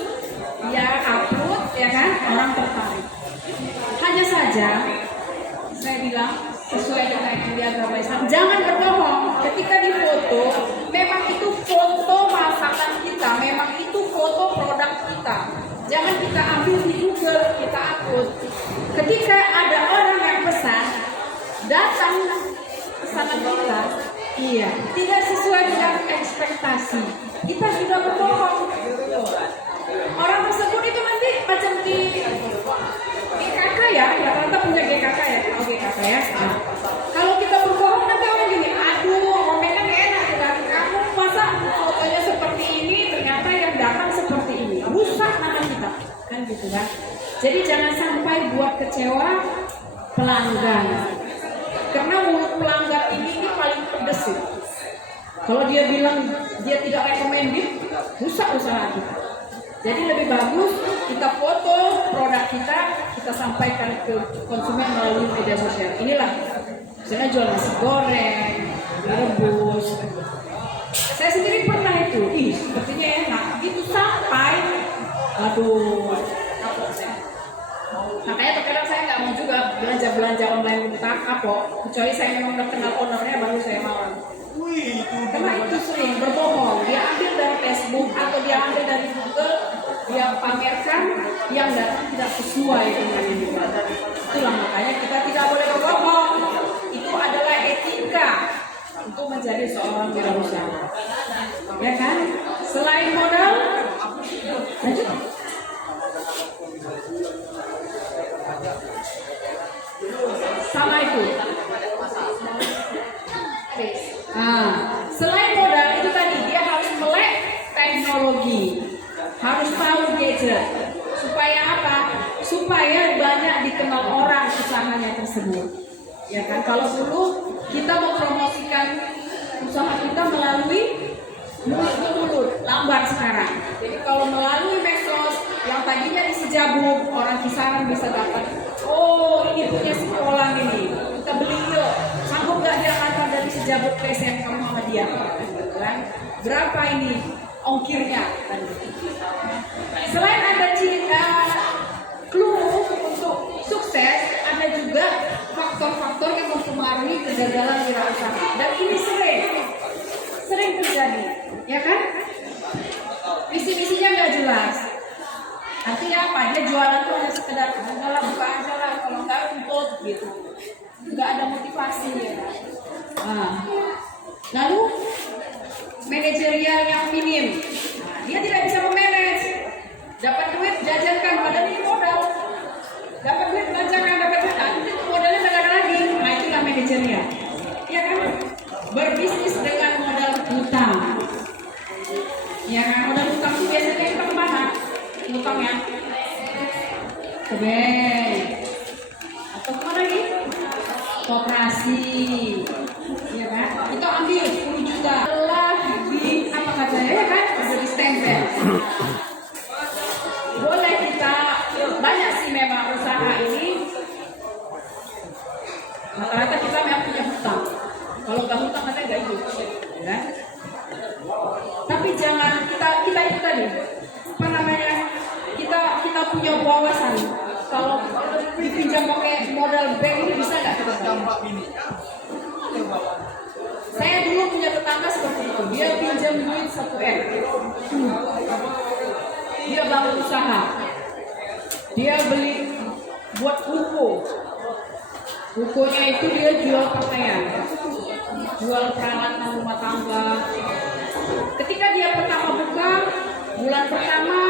dia upload, ya kan, orang tertarik. Hanya saja saya bilang sesuai dengan yang diagama Islam, jangan berbohong. Ketika difoto, memang itu foto masakan kita, memang itu foto produk kita. Jangan kita ambil di Google, kita upload. Ketika ada orang yang pesan, datang pesanan kita, iya, tidak sesuai dengan ekspektasi, kita sudah berbohong. Orang tersebut itu nanti macam di GKK ya, rata-rata punya GKK ya, kalau GKK ya. Nah, kalau kita berbohong nanti orang gini, aduh, komennya gak enak kan? Kamu masa fotonya seperti ini, ternyata yang datang seperti ini, rusak nama kita, kan gitu kan? Jadi jangan sampai buat kecewa pelanggan, karena mulut pelanggan ini paling pedes sih. Kalau dia bilang dia tidak recommended, rusak usaha kita. Jadi lebih bagus kita foto produk kita sampaikan ke konsumen melalui media sosial. Inilah, misalnya jual nasi goreng, rebus. Saya sendiri pernah itu, sepertinya enak. Itu sampai, aduh, makanya terkadang saya nggak mau juga belanja online tentang kapok, kecuali saya memang udah kenal ownernya baru saya mau. Karena itu sering berbohong, dia ambil dari Facebook atau dia ambil dari Google, dia pamerkan yang datang tidak sesuai dengan yang dibuat. Itulah makanya kita tidak boleh berbohong. Itu adalah etika untuk menjadi seorang wirausaha. Ya kan? Selain modal, lanjut. Sama itu. Selain modal itu tadi, dia harus melek teknologi, harus tahu gadget. Supaya apa? Supaya banyak dikenal orang usahanya tersebut. Ya kan? Kalau dulu kita mempromosikan usaha kita melalui mulut, lambar sekarang. Jadi kalau melalui medsos yang tadinya di Sejabuk, orang kisaran bisa dapat, oh ini punya sekolah ini, kita beli yuk. Sanggup nggak dia antar dari Sejabuk ke SMK Muhammadiyah? Kan? Berapa ini ongkirnya? Kan? Selain ada clue untuk sukses, ada juga faktor-faktor yang mempengaruhi kegagalan wirausaha. Dan ini sering terjadi, ya kan? Visi-misinya nggak jelas. Artinya apa? Dia jualan tuh hanya sekedar enggak buka aja lah, kalau nggak tutup gitu. Nggak ada motivasi ya. Lalu manajerial yang minim. Dia tidak bisa memanage. Dapat duit jajankan, padahal ini modal. Dapat duit belanjakan, dapat duit, itu modalnya nggak ada lagi. Nah itulah manajerial. Ya kan? Berbisnis dengan modal hutang. Ya kan? Modal hutang itu biasanya kita kemana? Hutangnya ke bank atau kemana lagi? Koperasi. Ya kan? Kita ambil 10 juta. Setelah di apa katanya ya kan? Sudah di stempel. Boleh kita banyak sih memang usaha ini. Rata-rata kita memang punya hutang. Kalau nggak hutang katanya nggak hidup, ya. Tapi jangan kita itu tadi apa namanya, kita punya wawasan. Kalau dipinjam pakai modal bank ini bisa nggak kita dampak ini? Saya dulu punya tetangga seperti itu. Dia pinjam duit 1M. Dia bangun usaha. Dia beli buat buku. Bukunya itu dia jual pakaian, jual peralatan rumah tangga. Ketika dia pertama buka, bulan pertama,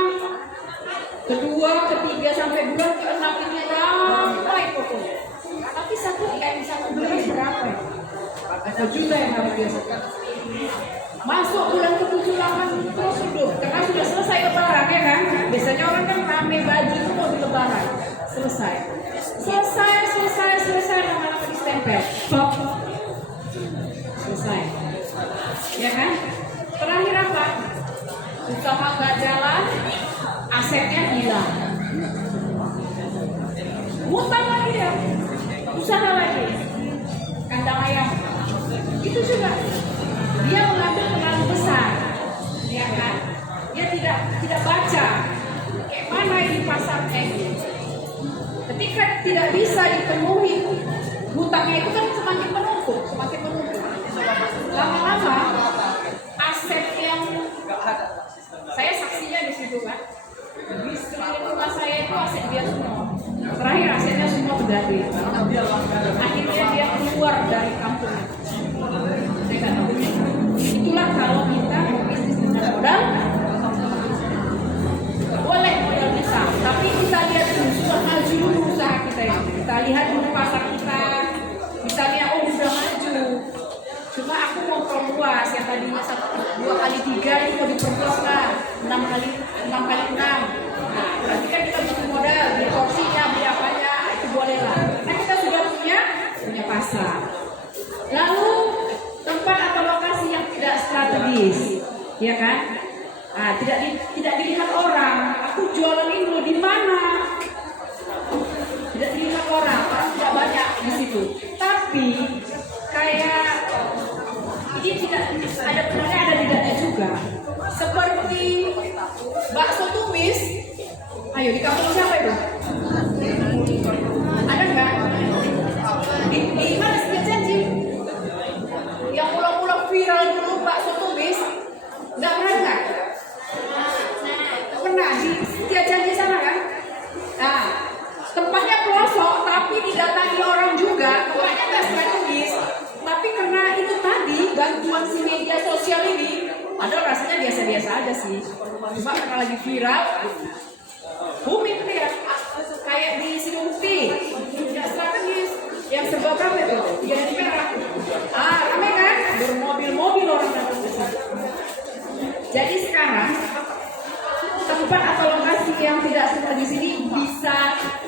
kedua, ketiga sampai bulan ke-6 ini ramai pokoknya. Tapi satu beli berapa ya? Ada juga yang harus biasa. Masuk bulan ke-7, 8 terus hidup, karena sudah selesai lebaran ya kan? Biasanya orang kan rame baju itu mau di lebaran. Selesai lama-lama di stempel. Stop. Selesai. Ya kan? Terakhir apa? Usaha nggak jalan, asetnya hilang. Hutang lagi ya. usaha lagi, kandang ayam. Itu juga dia mengambil terlalu besar, ya kan? Dia tidak baca kayak mana ini pasarnya ini. Ketika tidak bisa dipenuhi hutangnya itu kan semakin menumpuk. Lama-lama aset yang saya saksinya di situ kan, di sekeliling rumah saya itu aset dia semua. Terakhir asetnya semua berdarah. Akhirnya dia keluar dari kampungnya. Itulah kalau kita bisnis dengan modal, boleh modal besar, tapi kita lihat dulu sudah maju dulu usaha kita ini. Kita lihat dulu pasar kita, misalnya sudah maju. Cuma aku mau perluas yang tadinya 2 kali 3 ini mau diperluas lah 6 kali 6. Nah, berarti kan kita butuh modal, beli porsinya, beli apanya, itu boleh lah. Nah, kita sudah punya pasar. Lalu tempat atau lokasi yang tidak strategis, ya kan? Nah, tidak dilihat orang. Aku jualan ini di mana? Tidak dilihat orang tidak banyak di situ. Tapi kayak ini tidak ada benarnya, ada tidaknya juga. Seperti bakso tumis. Ayo di kampung siapa itu? Ada nggak? Di mana sih janji? Yang pulang-pulang viral dulu bakso tumis, nggak pernah nggak? Pernah di Setia Janji sana kan? Nah, tempatnya pelosok tapi didatangi orang juga, tempatnya nggak strategis. Tapi karena itu tadi bantuan si media sosial ini, padahal rasanya biasa-biasa aja sih. Cuma karena lagi viral, booming dia. Kayak di Sinumpi, tidak strategis. Yang serba berapa itu? Jadi merah. Ramai kan? Bermobil-mobil orang datang ke sini. Jadi sekarang tempat atau lokasi yang tidak strategis ini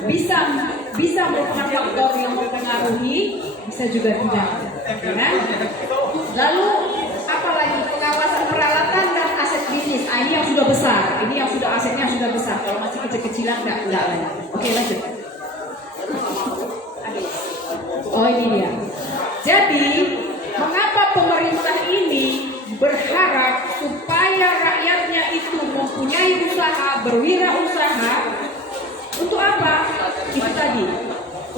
bisa merupakan faktor yang mempengaruhi, bisa juga tidak. Nah, lalu apalagi pengawasan peralatan dan aset bisnis. Ini yang sudah besar, ini yang sudah asetnya sudah besar. Kalau masih kecil-kecilan enggak lah. Oke, lanjut. Oh, ini dia. Jadi, mengapa pemerintah ini berharap supaya rakyatnya itu mempunyai usaha, berwirausaha? Untuk apa? Itu tadi,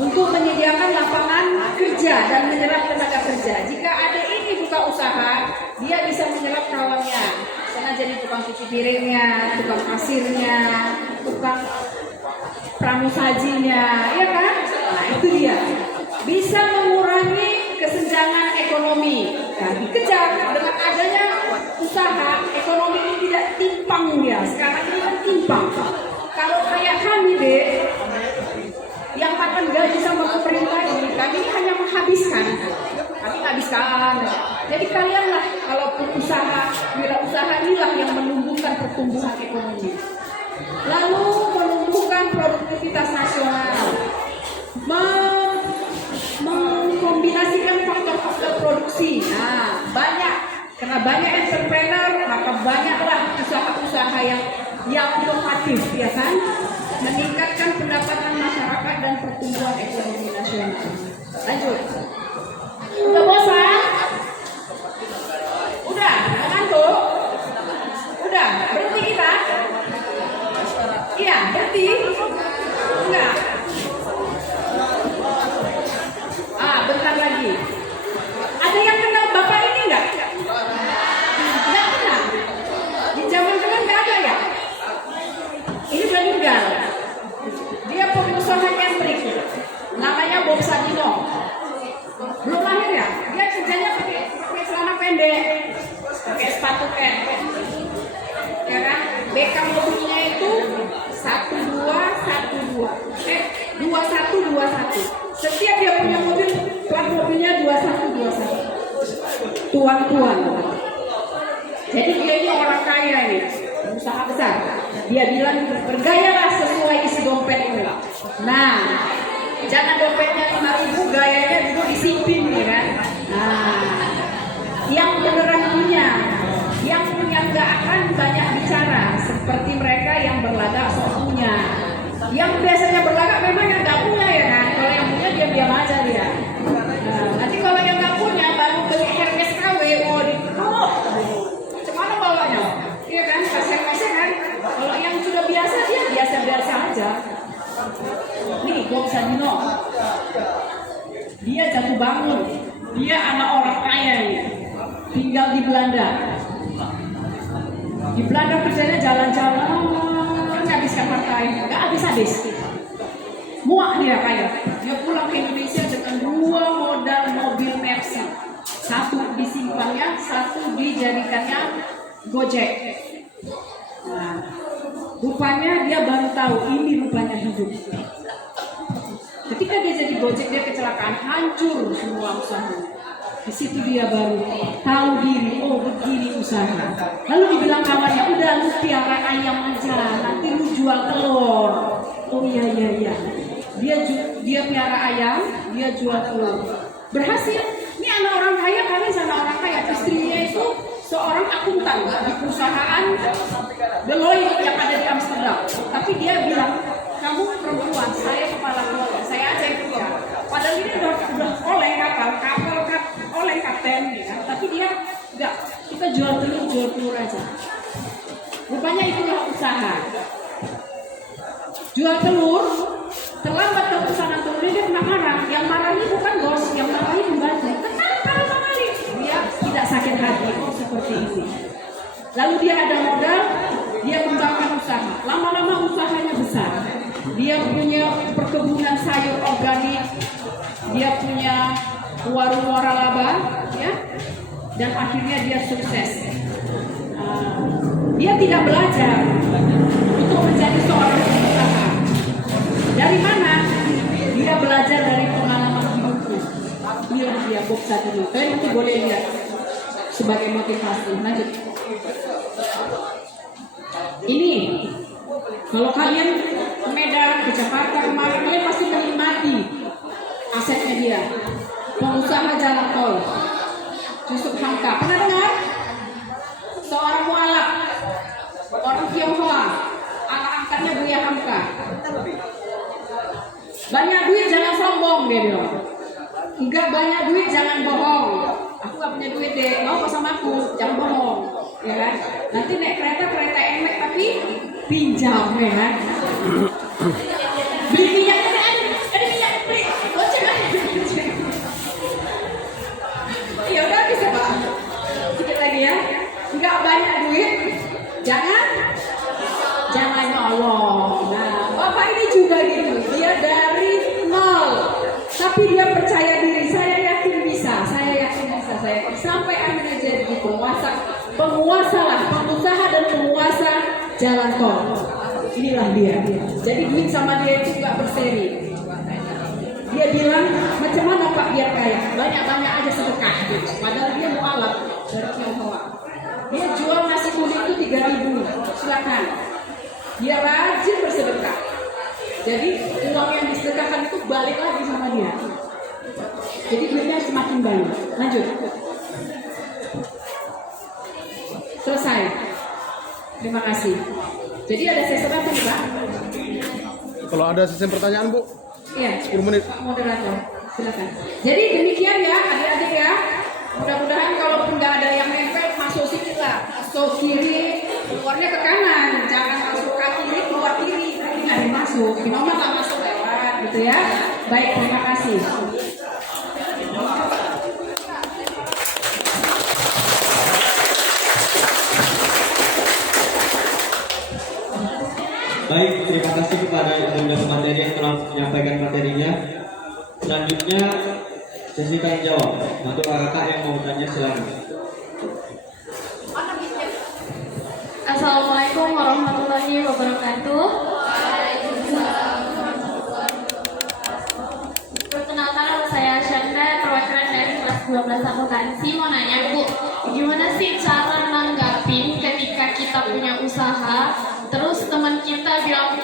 untuk menyediakan lapangan kerja dan menyerap tenaga kerja. Jika ada ini buka usaha, dia bisa menyerap kawannya. Misalnya jadi tukang cuci piringnya, tukang kasirnya, tukang pramusajinya, ya kan? Nah, itu dia. Bisa mengurangi kesenjangan ekonomi. Nah, dikejar dengan adanya usaha, ekonomi ini tidak timpang dia. Sekarang ini kan timpang. Kalau kayak kami deh, yang makan gaji sama pemerintah ini, kami ini hanya menghabiskan. Kami habiskan. Jadi kalianlah kalau usaha, wirausaha inilah yang menumbuhkan pertumbuhan ekonomi. Lalu menumbuhkan produktivitas nasional. Mengkombinasikan faktor-faktor produksi. Nah, banyak. Karena banyak entrepreneur, maka banyaklah usaha-usaha yang inovatif, ya kan? Meningkatkan pendapatan masyarakat dan pertumbuhan ekonomi nasional. Lanjut. Udah bosan? Udah, ngantuk? Udah, berhenti kita? Iya, berhenti? Enggak. Bentar lagi. Ada yang kenal bapak ini enggak? Enggak kenal. Di zaman dulu enggak ada ya? Ini meninggal. Dia pengusaha nyentrik. Namanya Bob Sadino. Belum lahir ya? Dia kerjanya pakai celana pendek, pakai sepatu pendek. Ya kan? BK mobilnya itu 1212. 2121. Setiap dia punya mobil, plat mobilnya 2121. Tuan-tuan. Jadi dia ini orang kaya ini, usaha besar. Dia bilang bergayalah sesuai isi dompet ini. Nah, jangan dompetnya 5.000, gayanya dulu disimpin, ya kan? Nah, yang beneran punya, yang nggak akan banyak bicara, seperti mereka yang berlagak sok punya. Yang biasanya berlagak memang yang nggak punya, ya kan? Kalau yang punya diam-diam aja dia. Dia anak orang kaya nih, tinggal di Belanda. Di Belanda kerjanya jalan-jalan, menghabiskan harta, nggak habis-habis. Muak dia kaya. Dia pulang ke Indonesia dengan 2 modal mobil Mercy. 1 disimpannya, 1 dijadikannya Gojek. Nah, rupanya dia baru tahu ini rupanya hidup. Ketika dia jadi Gojek, dia kecelakaan, hancur semua usahanya. Di situ dia baru tahu diri, oh begini usaha. Lalu dibilang kawannya, udah lu piara ayam aja, nanti lu jual telur. Oh iya. Dia piara ayam, dia jual telur. Berhasil. Ini anak orang kaya, kami anak orang kaya. Istrinya itu seorang akuntan di perusahaan Deloitte yang ada di Amsterdam. Tapi dia bilang, kamu perempuan, saya kepala keluarga, saya aja yang kerja. Padahal ini udah oleh kapal oleh kapten, ya. Tapi dia enggak, kita jual telur aja. Rupanya itulah usaha. Jual telur, terlambat ke pesanan telur, dia kena marah. Yang marah ini bukan bos, yang marah ini pembantu. Kenapa lama kali? Dia tidak sakit hati, seperti ini. Lalu dia ada modal, dia kembangkan usaha. Lama-lama usahanya besar. Dia punya perkebunan sayur organik, dia punya warung waralaba, ya, dan akhirnya dia sukses. Dia tidak belajar untuk menjadi seorang pengusaha. Dari mana? Dia belajar dari pengalaman hidupnya. Inilah dia Bob Sadino. Kalian nanti boleh lihat sebagai motivasi. Lanjut. Ini, kalau kalian ke Medan, ke Jakarta kemarin, kalian pasti menikmati asetnya dia. Pengusaha jalan tol, Yusuf Hamka. Pernah dengar? Seorang mualaf, orang Tionghoa, anak angkatnya Buya Hamka. Banyak duit jangan sombong, dia bilang. Enggak banyak duit jangan bohong. Aku gak punya duit deh, mau kok sama aku, jangan bohong, ya kan? Nanti naik kereta emek tapi pinjam, ya kan? Beli minyak, ada minyak, beli goceng aja. Ya udah bisa Pak. Sedikit lagi ya. Enggak banyak duit, jangan nyolong. Nah, Bapak ini juga gitu. Dia dari nol, tapi dia percaya diri. Saya yakin bisa. Saya sampai akhirnya jadi penguasa lah, pengusaha dan penguasa jalan tol. Inilah dia. Jadi duit sama dia itu nggak berseri. Dia bilang, macam mana Pak biar kaya? Banyak-banyak aja sedekah gitu. Padahal dia mualaf dari Tionghoa. Dia jual nasi kuning itu 3.000. Silakan. Dia rajin bersedekah. Jadi uang yang disedekahkan itu balik lagi sama dia. Jadi duitnya semakin banyak. Lanjut. Selesai. Terima kasih. Jadi ada sesi apa nih Pak? Kalau ada sesi pertanyaan Bu, Iya, 10 menit. Pak Moderator, silakan. Jadi demikian ya adik-adik ya. Mudah-mudahan kalaupun nggak ada yang nempel, masuk sini lah. Masuk kiri, keluarnya ke kanan. Jangan masuk ke kiri, keluar kiri. Nanti nggak ada masuk. Nomor nggak masuk lewat, gitu ya. Baik, terima kasih. Baik, terima kasih kepada yang materi yang telah menyampaikan materinya. Selanjutnya sesi tanya jawab. Untuk kakak yang mau tanya silakan. Assalamualaikum warahmatullahi wabarakatuh. Perkenalkan, nama saya Syanda, perwakilan dari kelas 12 akuntansi. Mau nanya Bu, gimana sih cara nanggapin ketika kita punya usaha, terus teman kita bilang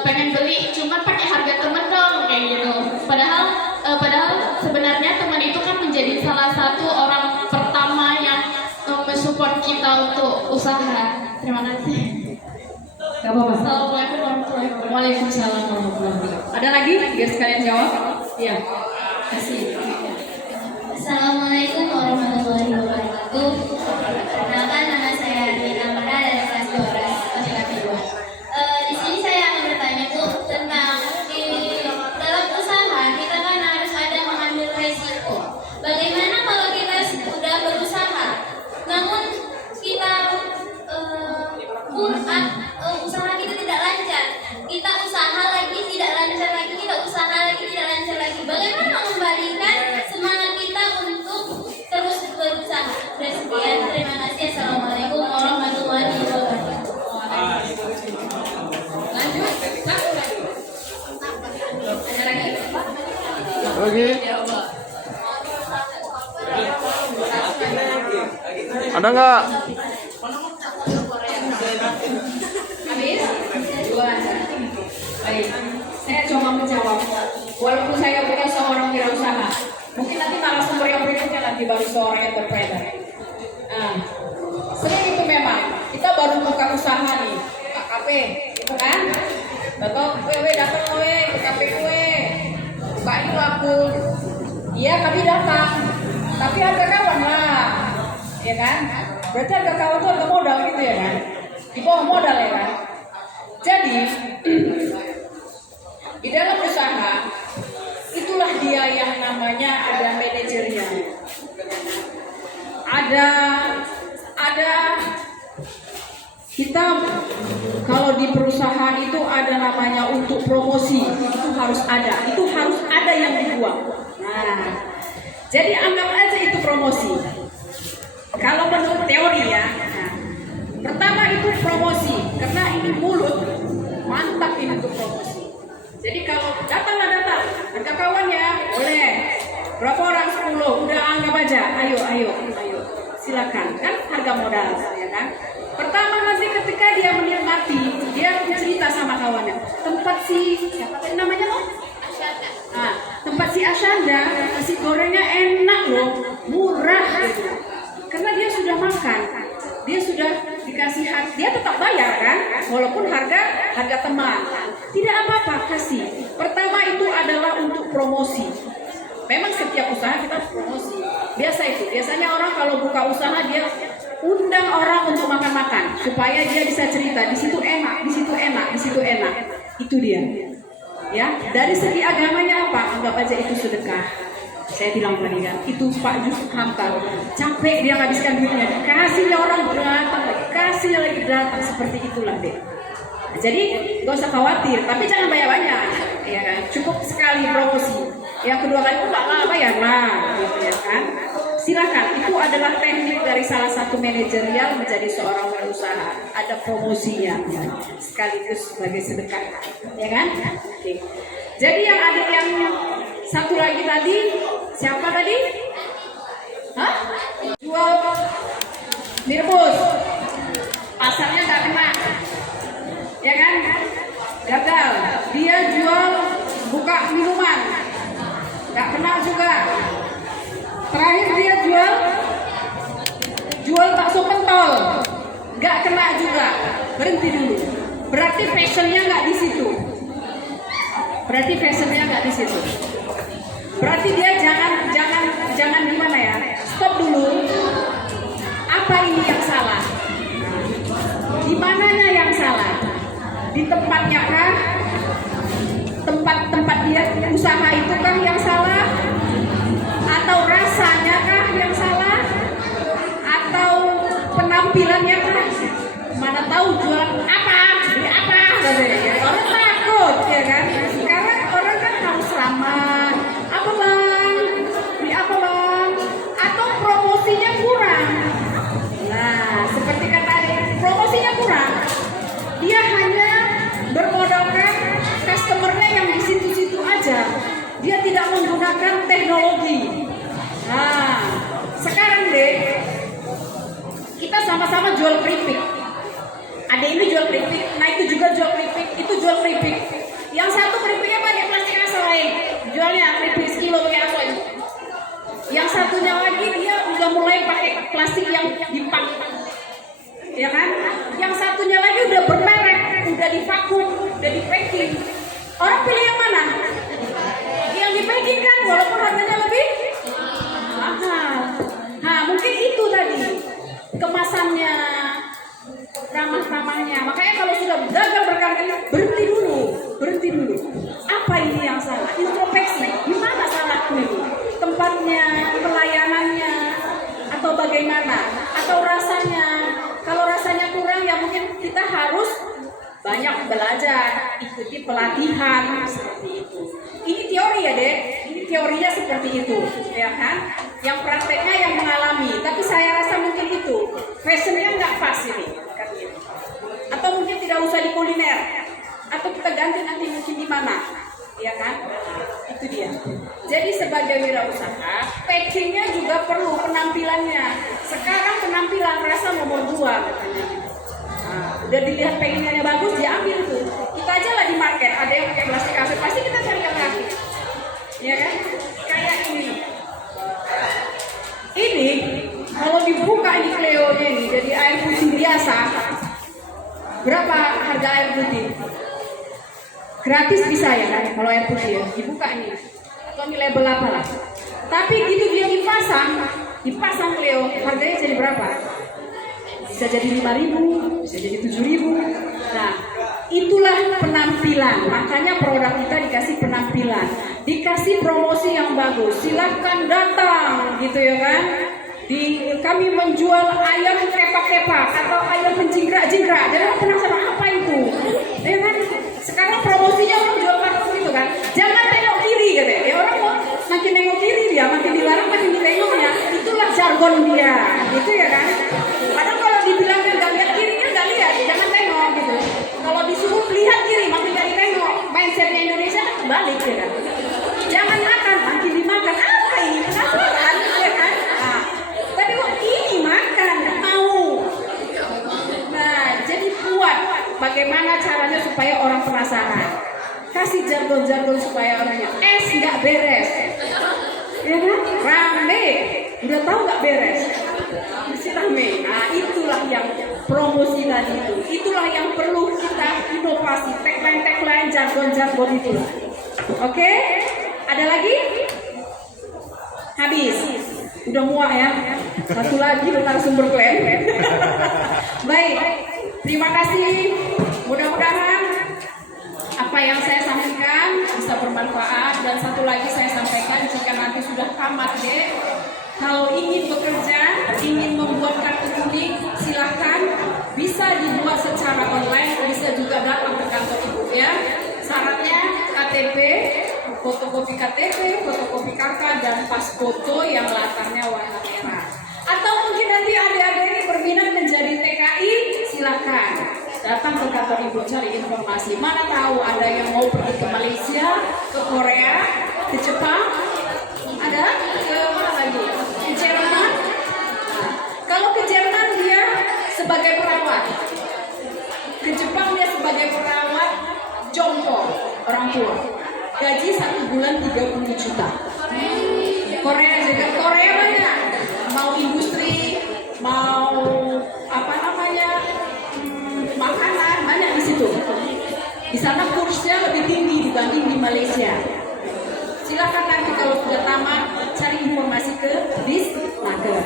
pengen beli, cuma pakai harga temen dong, kayak gitu. Padahal sebenarnya teman itu kan menjadi salah satu orang pertama yang mensupport kita untuk usaha. Terima kasih. Gak apa-apa. Assalamualaikum warahmatullahi wabarakatuh. Waalaikumsalam warahmatullahi wabarakatuh. Ada lagi? Biar sekalian jawab. Iya. Kasih. Assalamualaikum warahmatullahi wabarakatuh. Perkenalkan, nama saya Dina Mara dari kelas 12 laki-laki 2. Di sini saya akan bertanya Bu tentang di dalam usaha kita kan harus ada mengambil resiko. Bagaimana Lagi. Ada nggak? Habis? Dua. Baik, saya coba menjawab. Walaupun saya bukan seorang wirausaha, mungkin nanti narasumber yang berikutnya nanti baru seorang entrepreneur. Sering itu memang kita baru buka usaha nih, KKP, gitu kan? Betul, we datang we, KKP kue, buka ini laku. Iya, kami datang, tapi harga kawan lah, ya kan? Berarti harga kawan itu harga modal gitu ya kan? Di bawah modal ya kan? Jadi di dalam usaha itulah dia yang namanya ada manajernya, ada kita kalau di perusahaan itu ada namanya untuk promosi, itu harus ada yang dibuat. Nah, jadi anggap aja itu promosi. Kalau menurut teori ya, pertama itu promosi, karena ini mulut mantap ini untuk promosi. Jadi kalau datang, harga kawan ya, boleh. Berapa orang? 10, udah anggap aja. Ayo, silakan. Kan harga modal, ya kan? Pertama nanti ketika dia menikmati, dia cerita sama kawannya. Tempat siapa tadi namanya loh? Asyanda. Nah, tempat si Asyanda, nasi gorengnya enak loh, murah gitu. Karena dia sudah makan, dia sudah dikasih hak, dia tetap bayar kan, walaupun harga teman. Tidak apa-apa, kasih. Pertama itu adalah untuk promosi. Memang setiap usaha kita promosi. Biasanya orang kalau buka usaha dia undang orang untuk makan-makan supaya dia bisa cerita di situ enak, di situ enak, di situ enak. Itu dia. Ya, dari segi agamanya apa? Anggap aja itu sedekah. Saya bilang tadi kan, itu Pak Yusuf Hamka capek dia habiskan duitnya, kasihnya orang kasih lagi datang, seperti itulah deh. Jadi gak usah khawatir, tapi jangan banyak-banyak, ya kan? Cukup sekali promosi. Yang kedua kali enggak lah, bayar lah, gitu ya kan? Silakan, itu adalah teknik dari salah satu manajerial menjadi seorang berusaha. Ada promosinya, sekaligus sebagai sedekah, ya kan? Oke. Jadi yang ada yang satu lagi tadi, siapa tadi? Hah? Jual mirbus, pasarnya nggak kena, ya kan? Gagal. Dia jual buka minuman, nggak kena juga. Terakhir dia jual bakso pentol, nggak kena juga. Berhenti dulu. Berarti fashionnya nggak di situ. Berarti dia jangan gimana ya? Stop dulu. Apa ini yang salah? Di mananya yang salah? Di tempatnya kah? Tempat dia usaha itu kah yang salah? Atau rasanya kah yang salah? Atau penampilannya kah? Mana tahu jualan apa? Beli apa? Ya, orang takut ya kan? Sekarang orang kan harus ramah. Apa bang? Beli apa bang? Atau promosinya kurang? Nah, seperti kata promosinya kurang. Dia hanya bermodalkan customernya yang di situ-situ aja. Dia tidak menggunakan teknologi. Nah, sekarang deh kita sama-sama jual keripik. Ada ini jual keripik, nah itu juga jual keripik, itu jual keripik. Yang satu keripiknya pakai plastik asoy, jualnya keripik sekilo pakai asoy. Yang satunya lagi dia udah mulai pakai plastik yang dipak, ya kan? Yang satunya lagi udah bermerek, udah divakum, udah di packing. Orang pilih yang mana? Yang di packing kan, walaupun harganya lebih mahal. Nah, mungkin itu tadi kemasannya, ramah-ramahnya. Makanya kalau sudah gagal berkali-kali, berhenti dulu. Apa ini yang salah? Introspeksi. Di mana salahku ini? Tempatnya, pelayanannya, atau bagaimana? Atau rasanya? Kalau rasanya kurang, ya mungkin kita harus banyak belajar, ikuti pelatihan seperti itu. Ini teori ya dek, ini teorinya seperti itu, ya kan? Yang prakteknya yang mengalami, tapi saya rasa mungkin itu fashionnya nggak pas ini, katanya. Atau mungkin tidak usah di kuliner, atau kita ganti nanti mungkin di mana, ya kan? Itu dia. Jadi sebagai wirausaha, packingnya juga perlu penampilannya. Sekarang penampilan rasa nomor 2 katanya. Nah, udah dilihat packingnya bagus, diambil tuh. Kita aja lah di market, ada yang pakai plastik kafe, pasti kita cari yang rapi. Ya kan? Kayak ini. Ini kalau dibuka ini Cleo-nya ini jadi air putih biasa. Berapa harga air putih? Gratis bisa ya kan kalau air putih ya. Dibuka ini. Atau ini label apa lah. Tapi gitu dia dipasang Cleo, harganya jadi berapa? Bisa jadi 5.000, bisa jadi 7.000. Nah, itulah penampilan. Makanya produk kita dikasih penampilan, dikasih promosi yang bagus. Silahkan datang, gitu ya kan? Kami menjual ayam kepak-kepak atau ayam menjingkrak-jingkrak. Jadi orang penasaran apa itu? Ya kan? Sekarang promosinya orang jual patung gitu kan? Jangan tengok kiri, katanya. Ya orang mau makin nengok kiri dia, makin dilarang makin ditengoknya. Itulah jargon dia, gitu ya kan? Padahal kalau dibilang nggak lihat kirinya nggak lihat, jangan tengok gitu. Kalau disuruh lihat kiri, makin dari tengok. Mindsetnya Indonesia kan kebalik ya kan? Jangan makan, makin dimakan. Apa ini? Penasaran, ya kan? Nah, tapi kok ini makan, nggak mau. Nah, jadi buat bagaimana caranya supaya orang penasaran. Kasih jargon-jargon supaya orangnya nggak beres. Ya kan? Rame. Udah tahu nggak beres? Masih rame. Nah, itulah yang promosi tadi itu. Itulah yang perlu kita inovasi. Tagline, jargon-jargon itu. Oke? Ada lagi? Habis. Udah muak ya. Satu lagi narasumber plan. Baik. Terima kasih. Mudah-mudahan apa yang saya sampaikan bisa bermanfaat. Dan satu lagi saya sampaikan, jika nanti sudah tamat deh, kalau ingin bekerja, ingin membuat kartu kuning, silahkan. Bisa dibuat secara online, bisa juga datang ke kantor ibu ya. Syaratnya KTP, fotokopi KTP, fotokopi KK, dan pas foto yang latarnya warna merah. Atau mungkin nanti adik-adik ini berminat menjadi TKI, silahkan datang ke kantor ibu cari informasi. Mana tahu ada yang mau pergi ke Malaysia, ke Korea, ke Jepang, ada ke mana lagi? Ke Jerman. Nah, kalau ke Jerman dia sebagai perawat, ke Jepang dia sebagai perawat jongkok orang tua. Gaji 1 bulan 30 juta. Korea juga, Korea banyak. Mau industri, mau apa namanya, makanan, banyak di situ. Di sana kursnya lebih tinggi dibanding di Malaysia. Silakan nanti kalau sudah tamat cari informasi ke Disnaker.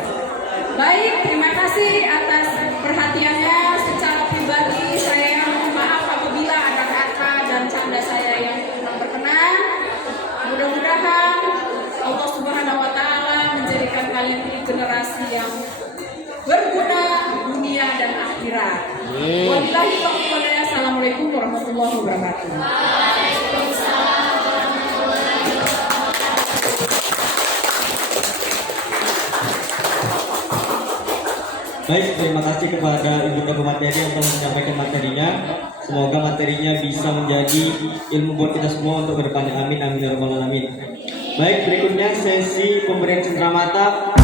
Baik, terima kasih atas perhatiannya. Secara pribadi saya mohon maaf apabila ada kata dan canda saya yang kurang berkenan. Mudah-mudahan Allah Subhanahu wa taala menjadikan kalian ini generasi yang berguna dunia dan akhirat. Wabillahi taufiq wal hidayah. Assalamualaikum warahmatullahi wabarakatuh. Baik, terima kasih kepada Ibunda pemateri yang telah menyampaikan materinya. Semoga materinya bisa menjadi ilmu buat kita semua untuk kedepannya. Amin, amin, ya rabbal alamin. Baik, berikutnya sesi pemberian cenderamata.